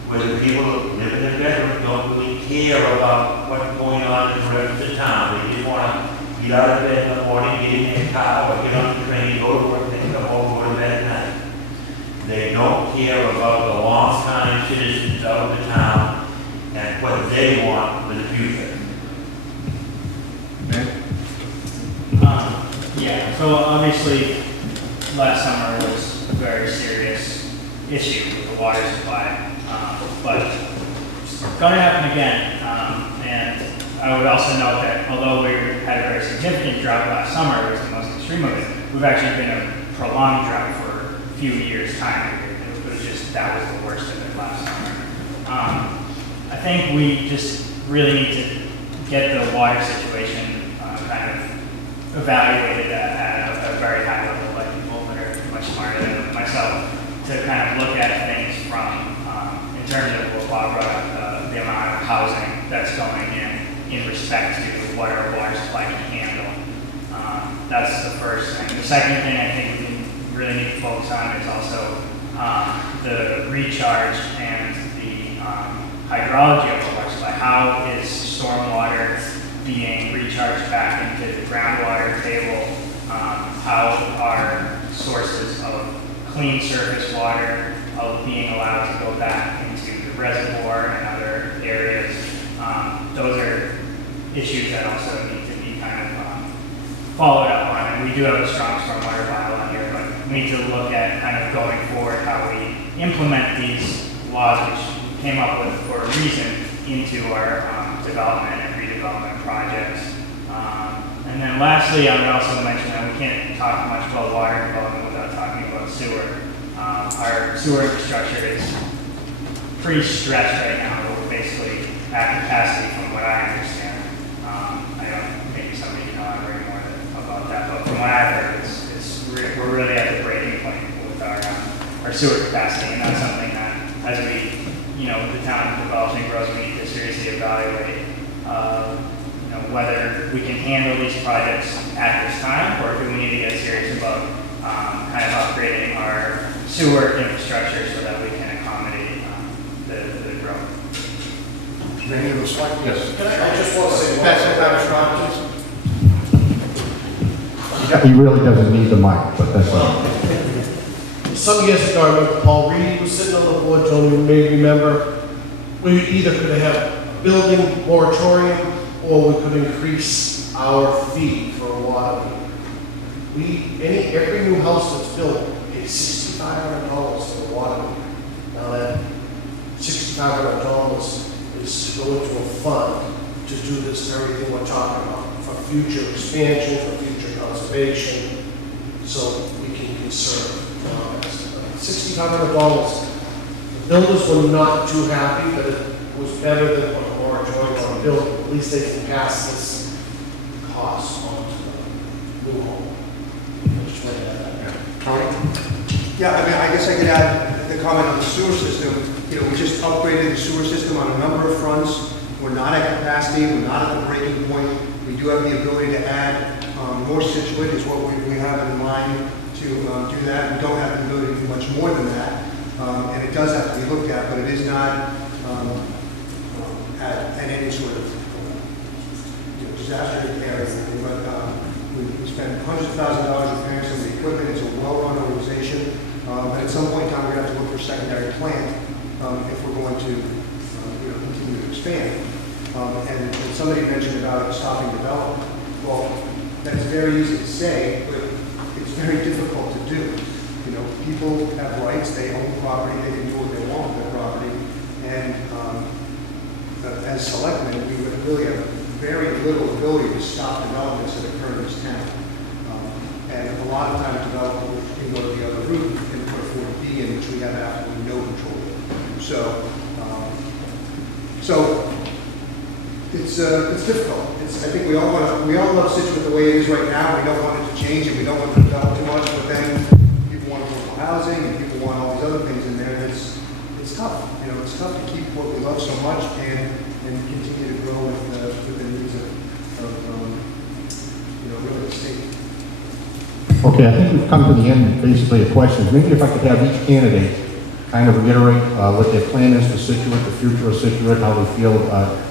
where the people who live in the bedroom don't really care about what's going on in the rest of the town. They just want to get out of bed in the morning, get in their car, or get on the train, go to work, and come home, go to bed at night. They don't care about the long-time citizens of the town and what they want for the future. Yeah, so obviously, last summer was a very serious issue with the water supply, but it's going to happen again. And I would also note that although we had a very significant drought last summer, it was the most extreme of it, we've actually been a prolonged drought for a few years' time. It was just, that was the worst of it last summer. I think we just really need to get the water situation kind of evaluated at a very high level by people that are much smarter than myself to kind of look at things from, in terms of what Bob brought up, the amount of housing that's going in respect to what our water supply can handle. That's the first thing. The second thing I think we really need to focus on is also the recharge and the hydrology of the water supply. How is stormwater being recharged back into the groundwater table? How are sources of clean surface water being allowed to go back into the reservoir and other areas? Those are issues that also need to be kind of followed up on. And we do have a strong stormwater bylaw here, but we need to look at kind of going forward how we implement these laws, which we came up with for a reason, into our development and redevelopment projects. And then lastly, I would also mention that we can't talk much about water development without talking about sewer. Our sewer infrastructure is pretty stretched right now. We're basically at capacity from what I understand. I don't, maybe somebody can elaborate more about that, but from what I've heard, we're really at the breaking point with our sewer capacity, and that's something that, as the town develops and grows, we need to seriously evaluate, whether we can handle these projects at this time, or if we need to get serious about kind of upgrading our sewer infrastructure so that we can accommodate the growth. Any of those like? Yes. I just want to say, Pass it down to Sean, please. He really doesn't need the mic, but that's all. some years ago, I remember Paul Reed was sitting on the board, Tony, you may remember, we either could have a building moratorium or we could increase our fee for a water meter. Every new house that's built pays $6,500 for the water meter. Now that $6,500 is to go into a fund to do this very thing we're talking about, for future expansion, for future conservation, so we can conserve. $6,500. The builders were not too happy, but it was better than a moratorium on a building. At least they can pass this cost on to the new home. I just wanted to add that. Tony? Yeah, I mean, I guess I could add the comment on the sewer system. You know, we just upgraded the sewer system on a number of fronts. We're not at capacity, we're not at the breaking point. We do have the ability to add more Scituate is what we have in mind to do that. We don't have the ability to do much more than that. And it does have to be looked at, but it is not at any sort of disaster area. But we spend hundreds of thousands of dollars repairing some of the equipment. It's a well-run organization. But at some point in time, we're going to have to look for a secondary plant if we're going to continue to expand. And somebody mentioned about stopping development. Well, that's very easy to say, but it's very difficult to do. You know, people have rights, they own property, they can do what they want with their property. And as selectmen, we would really have very little ability to stop developments that occur in this town. And a lot of times development can go to the other route and put a 40B in, which we have absolutely no control over. So it's difficult. I think we all love Scituate the way it is right now. We don't want it to change and we don't want it to develop too much, but then people want affordable housing and people want all these other things in there. And it's tough. You know, it's tough to keep what we love so much and continue to grow with the needs of really the state. Okay, I think we've come to the end, basically, of questions. Maybe if I could have each candidate kind of reiterate what their plan is for Scituate, the future of Scituate, how they feel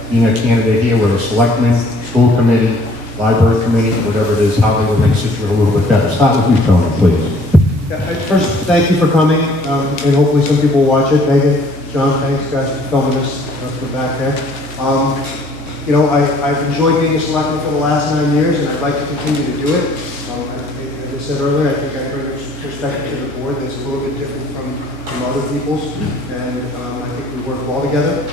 being a candidate here with a selectman, school committee, library committee, whatever it is, how they will make Scituate a little bit better. Start with you, Tony, please. Yeah, first, thank you for coming, and hopefully some people will watch it. Megan, John, thanks guys for filming this from the back there. I've enjoyed being a selectman for the last 9 years, and I'd like to continue to do it. As I said earlier, I think I bring a perspective to the board that's a little bit different from other people's, and I think we work well together.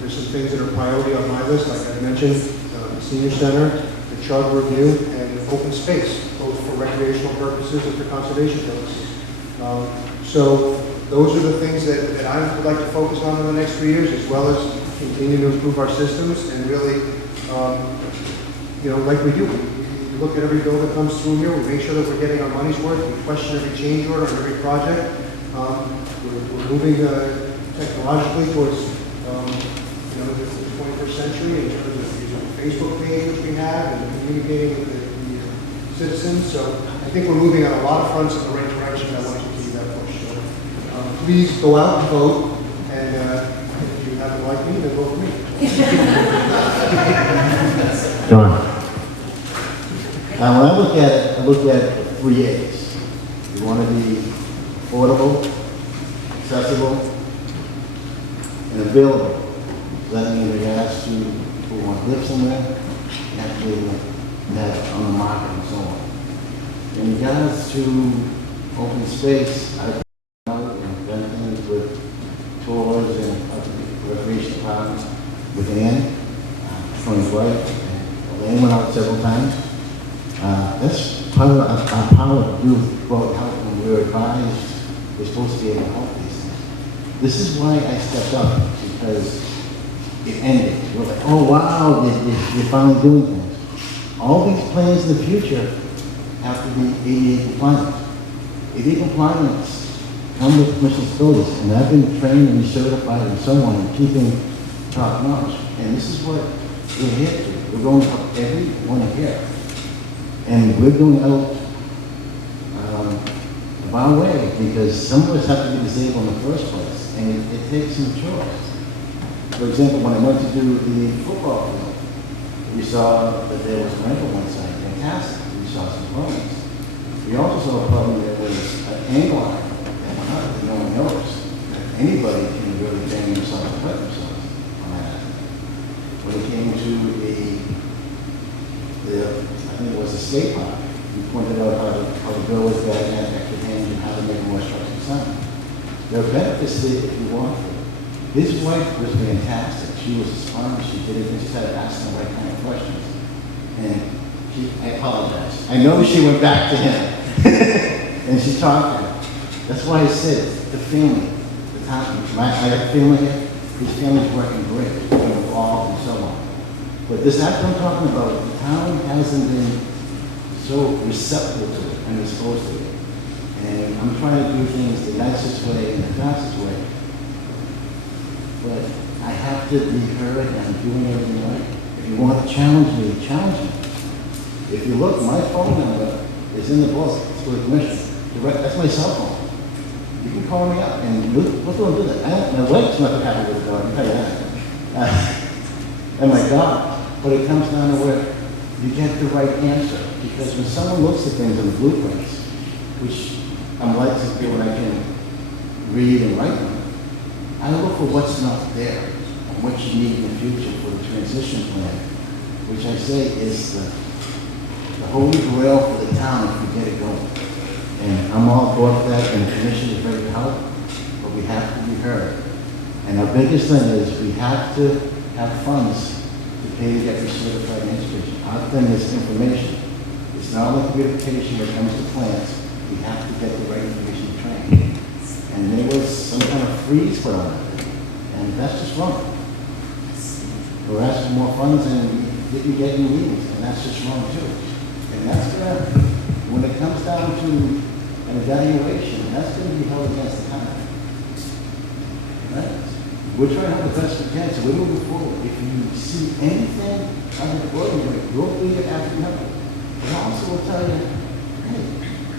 There's some things that are priority on my list, like I mentioned, the senior center, the charter review, and open space, both for recreational purposes and for conservation purposes. So those are the things that I would like to focus on in the next 3 years, as well as continue to improve our systems and really, like we do. We look at every bill that comes through here, we make sure that we're getting our money's worth, we question every change order on every project. We're moving technologically towards the 21st century in terms of using a Facebook page, which we have, and communicating with the citizens. So I think we're moving on a lot of fronts in the right direction. I want to continue that push. So please go out and vote, and if you haven't liked me, then vote for me. John. When I look at it, I look at 3 A's. We want to be affordable, accessible, and available. So that means we ask you who want to live somewhere, you have to be able to have it on the market and so on. In regards to open space, I've done things with tours and recreation departments with Ann, Tony's wife, and Elaine went out several times. That's part of our power to do about helping. We were advised we're supposed to be able to help these things. This is why I stepped up, because it ended. We're like, oh wow, you're finally doing things. All these plans in the future have to be ADA compliant. ADA compliance come with commercial facilities, and I've been trained and certified and so on in keeping top notch. And this is what we're here to. We're going up every one here. And we're going out of our way because some of us have to be disabled in the first place, and it takes some choice. For example, when I went to do the football field, we saw that there was a ramp on one side, fantastic. We saw some problems. We also saw a problem that was an angle line that went up that no one noticed. Anybody can really bang themselves and hurt themselves on that. When it came to I think it was a skate park, we pointed out how the bill was bad and extra hands and how to make it more structurally sound. There are benefits to it if you want to. His wife was fantastic. She was a sponge. She did it and just had to ask the right kind of questions. And I apologize. I know she went back to him and she talked to him. That's why I said the family, the town. I have family here. His family's working great. They're involved and so on. But this act I'm talking about, the town hasn't been so receptive to it and it's supposed to be. And I'm trying to do things the nicest way and the fastest way. But I have to be heard and I'm doing everything right. If you want to challenge me, challenge me. If you look, my phone number is in the book. It's for the commission. That's my cell phone. You can call me up and what's going to do that? My wife's not happy with the dog, I can tell you that. And my God. But it comes down to where you get the right answer. Because when someone looks at things in the blueprints, which I'm like to do when I can read and write them, I look for what's not there and what you need in the future for the transition plan, which I say is the holy grail for the town if we get it going. And I'm all aboard for that, and the commission is ready to help, but we have to be heard. And our biggest thing is we have to have funds to pay to get certified in education. Our thing is information. It's not only communication when it comes to plans. We have to get the right information to train. And there was some kind of freeze put on it. And that's just wrong. We're asking more funds and we didn't get any meetings, and that's just wrong too. And that's gonna, when it comes down to an evaluation, that's gonna be held against the town. Right? We're trying to have the best we can, so we're moving forward. If you see anything out of the ordinary, we'll be your acting member. And also will tell you, hey,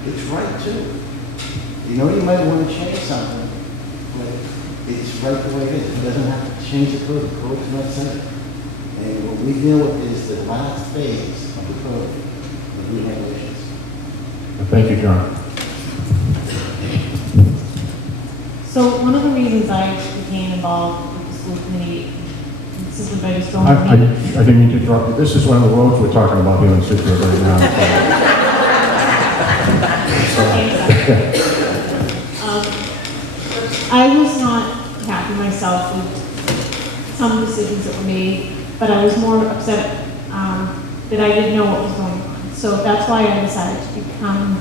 it's right too. You know, you might want to change something, but it's right the way it is. It doesn't have to change the code. The code is not set. And what we deal with is the last phase of the code, the regulations. Thank you, John. So one of the reasons I became involved with the school committee, simply by just going. I didn't mean to interrupt you. This is one of the roads we're talking about here in Scituate right now. I was not happy myself with some decisions that were made, but I was more upset that I didn't know what was going on. So that's why I decided to become,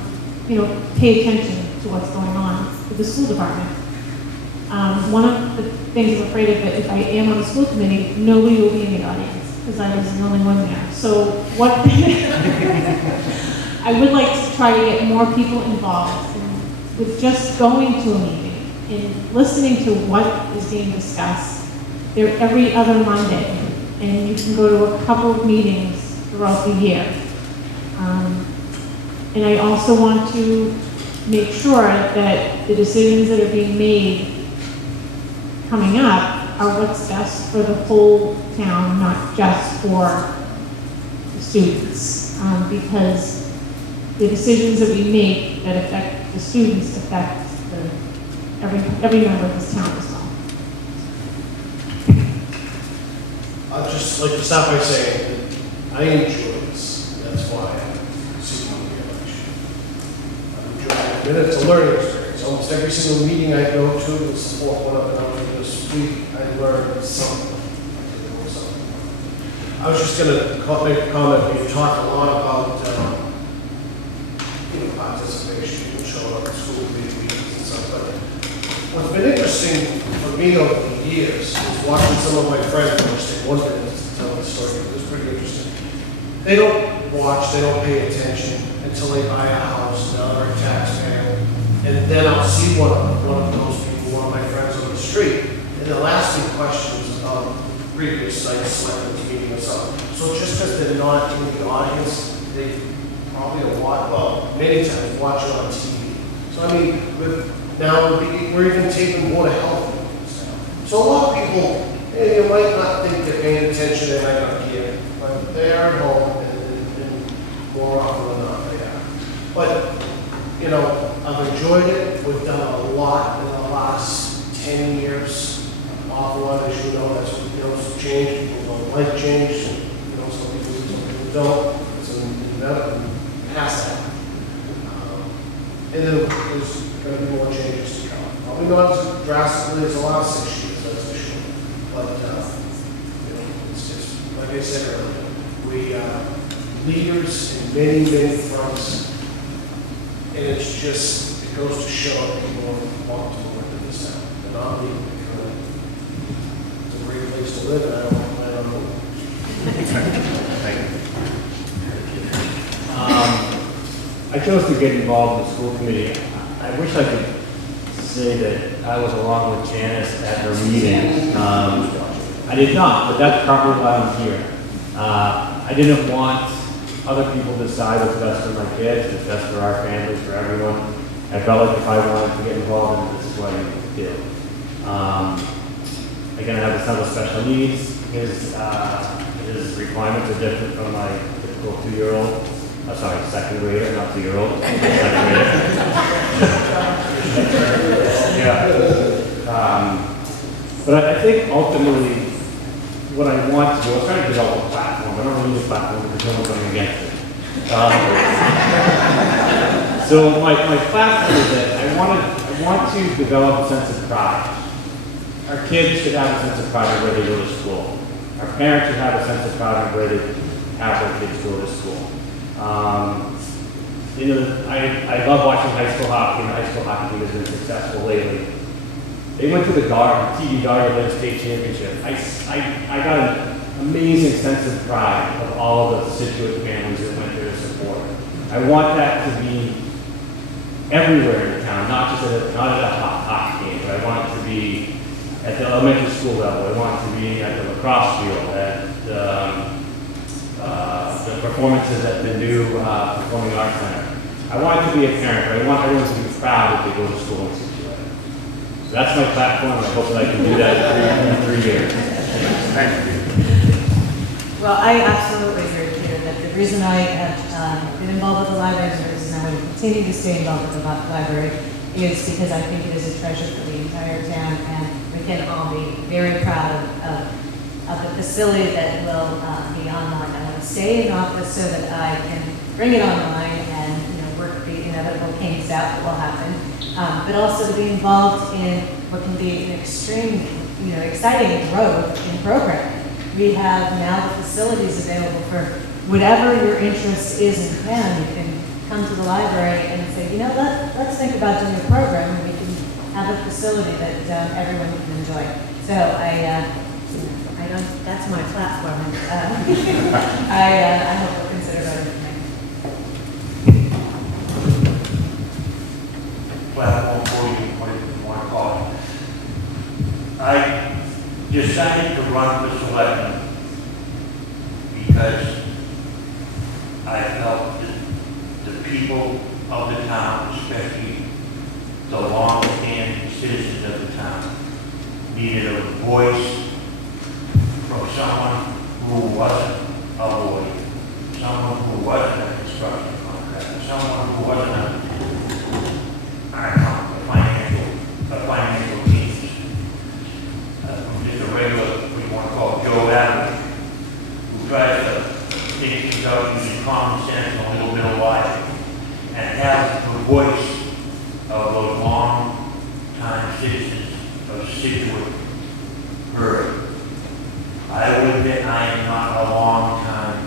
pay attention to what's going on with the school department. One of the things I'm afraid of that if I am on the school committee, nobody will be in the audience because I was the only one there. So what I would like to try to get more people involved with just going to a meeting and listening to what is being discussed. They're every other Monday, and you can go to a couple of meetings throughout the year. And I also want to make sure that the decisions that are being made coming up are what's best for the whole town, not just for the students. Because the decisions that we make that affect the students affect every member of this town as well. I'd just like to start by saying that I enjoy this. That's why I'm seeking re-election. I'm enjoying it. It's a learning experience. Almost every single meeting I go to, this is the fourth one I've been on this week, I learned something. I was just going to make a comment. We've talked a lot about participation, people showing up at school committee meetings and stuff like that. What's been interesting for me over the years is watching some of my friends, I'll just take one minute to tell the story, it was pretty interesting. They don't watch, they don't pay attention, and until they buy a house, now they're a taxpayer. And then I'll see one of those people, one of my friends on the street, and they'll ask me questions about previous sites, selectmen's meeting or something. So just because they're not in the audience, they probably will watch, well, many times watch it on TV. So I mean, we're even taking Board of Health meetings now. So a lot of people, you might not think they're paying attention, they might not care, but they are at home, and more often than not they are. But, you know, I've enjoyed it. We've done a lot in the last 10 years. An awful lot, as you know, that's, you know, some change, people don't like change, and, you know, some people do, some people don't. It's inevitable, past that. And then there's going to be more changes to come. Probably not as drastically as the last 6 years, that's for sure. But, you know, it's just, like I said earlier, we are leaders in many, many fronts. And it's just, it goes to show that people want to live in this town. They're not leaving because it's a great place to live, and I don't plan on moving. I chose to get involved in the school committee. I wish I could say that I was along with Janice at her meeting. I did not, but that's probably why I'm here. I didn't want other people to decide what's best for my kids, what's best for our families, for everyone. I felt like if I wanted to get involved in it, this is what I needed to do. Again, I have a son with special needs. His requirements are different from my typical 2-year-old. Second grader, not 2-year-old. Second grader. Yeah. But I think ultimately, what I want to do, I'm trying to develop a platform. I don't need a platform because no one's going against it. So my platform is that I want to develop a sense of pride. Our kids should have a sense of pride of where they go to school. Our parents should have a sense of pride of where they have their kids go to school. You know, I love watching high school hockey, and the high school hockey team has been successful lately. They went to the GAR, TV GAR, to win a state championship. I got an amazing sense of pride of all of the Scituate families that went there to support. I want that to be everywhere in the town, not at a hockey game, but I want it to be at the elementary school level. I want it to be at the lacrosse field, at the performances at the new Performing Arts Center. I want it to be apparent, but I want everyone to be proud that they go to school in Scituate. So that's my platform, and I hope that I can do that in 3 years. Thank you. Well, I absolutely agree with you that the reason I have been involved with the library and the reason I will continue to stay involved with the library is because I think it is a treasure for the entire town, and we can all be very proud of the facility that will be online. I want to stay in office so that I can bring it online and work the inevitable kinks out that will happen, but also to be involved in what can be an extreme, exciting growth in programming. We have now the facilities available for whatever your interest is in town. You can come to the library and say, let's think about doing a program, and we can have a facility that everyone can enjoy. So I don't, that's my platform. I hope you'll consider voting for me. Platform for you, whatever you want to call it. I decided to run for selectman because I felt that the people of the town, especially the long-standing citizens of the town, needed a voice from someone who wasn't a lawyer, someone who wasn't a construction contractor, someone who wasn't a financial genius. Just a regular, we want to call Joe Adams, who tries to think things out using common sense and a little bit of logic, and have the voice of those long-time citizens of Scituate heard. I will admit I am not a long-time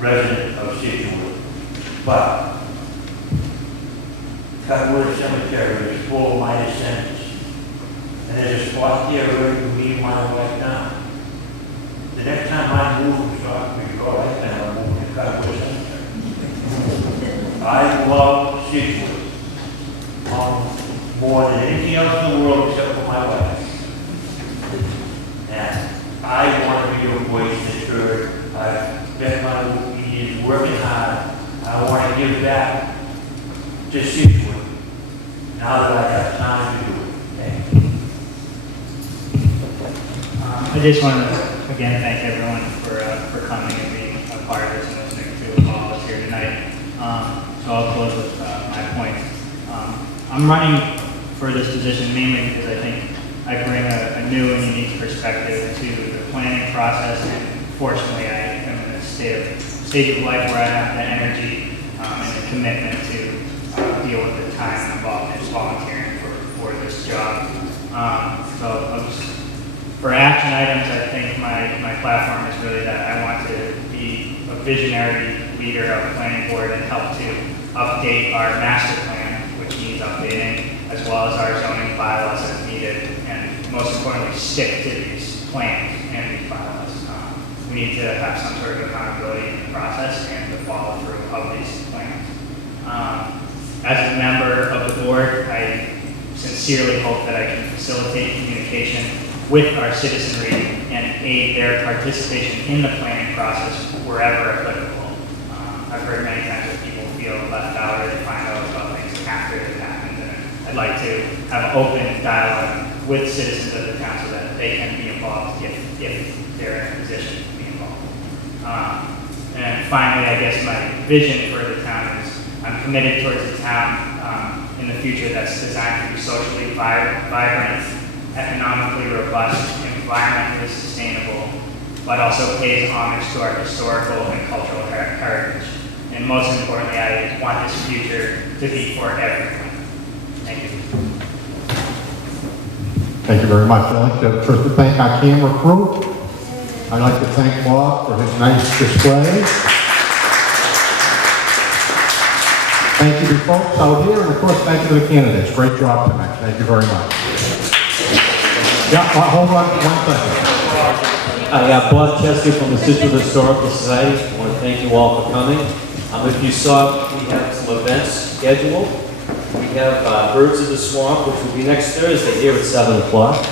resident of Scituate, but Cutwood Cemetery is full of my descendants, and there's a spot there ready for me when I went down. The next time I move from Stockbridge Road, I plan on moving to Cutwood Cemetery. I love Scituate more than anything else in the world except for my wife. And I want to be your voice in church. I've spent my years working hard. I want to give back to Scituate now that I have time to do it. Thank you. I just want to again thank everyone for coming and being a part of this and listening to all of us here tonight. So I'll close with my points. I'm running for this position mainly because I think I bring a new and unique perspective to the planning process, and fortunately I am in a stage of life where I have the energy and the commitment to deal with the time involved in volunteering for this job. For action items, I think my platform is really that I want to be a visionary leader of the planning board and help to update our master plan, which needs updating, as well as our zoning bylaws as needed, and most importantly, stick to these plans and these bylaws. We need to have some sort of accountability in the process and the follow through of these plans. As a member of the board, I sincerely hope that I can facilitate communication with our citizenry and aid their participation in the planning process wherever applicable. I've heard many times that people feel left out or they find out about things after it happened. And I'd like to have an open dialogue with citizens of the town so that they can be involved if they're in a position to be involved. And finally, I guess my vision for the town is I'm committed towards a town in the future that's designed to be socially vibrant, economically robust, environmentally sustainable, but also pays homage to our historical and cultural heritage. And most importantly, I want this future to be for everyone. Thank you. Thank you very much. I'd like to first thank our camera crew. I'd like to thank Bob for his nice display. Thank you to folks out here, and of course, thank you to the candidates. Great job tonight. Thank you very much. Yeah, hold on one second. Hi, Bob Chesky from the Scituate Historical Society. I want to thank you all for coming. If you saw, we have some events scheduled. We have Birds of the Swamp, which will be next Thursday here at 7 o'clock.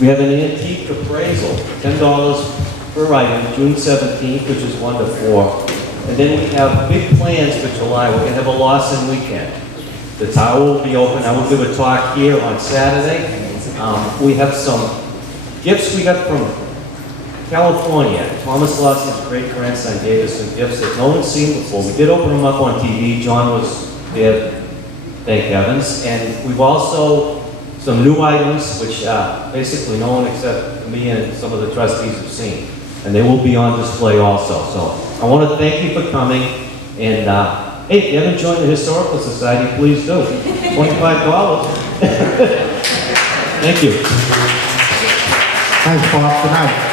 We have an antique appraisal, $10 per item, June 17th, which is 1 to 4. And then we have big plans for July. We're going to have a Lawson weekend. The tower will be open. I will give a talk here on Saturday. We have some gifts we got from California. Thomas Lawson's great-grandson gave us some gifts that no one's seen before. We did open them up on TV. John was there, thank heavens. And we've also some new items, which basically no one except me and some of the trustees have seen. And they will be on display also. So I want to thank you for coming. And hey, if you haven't joined the Historical Society, please do. $25. Thank you. Thanks, Bob. Good night.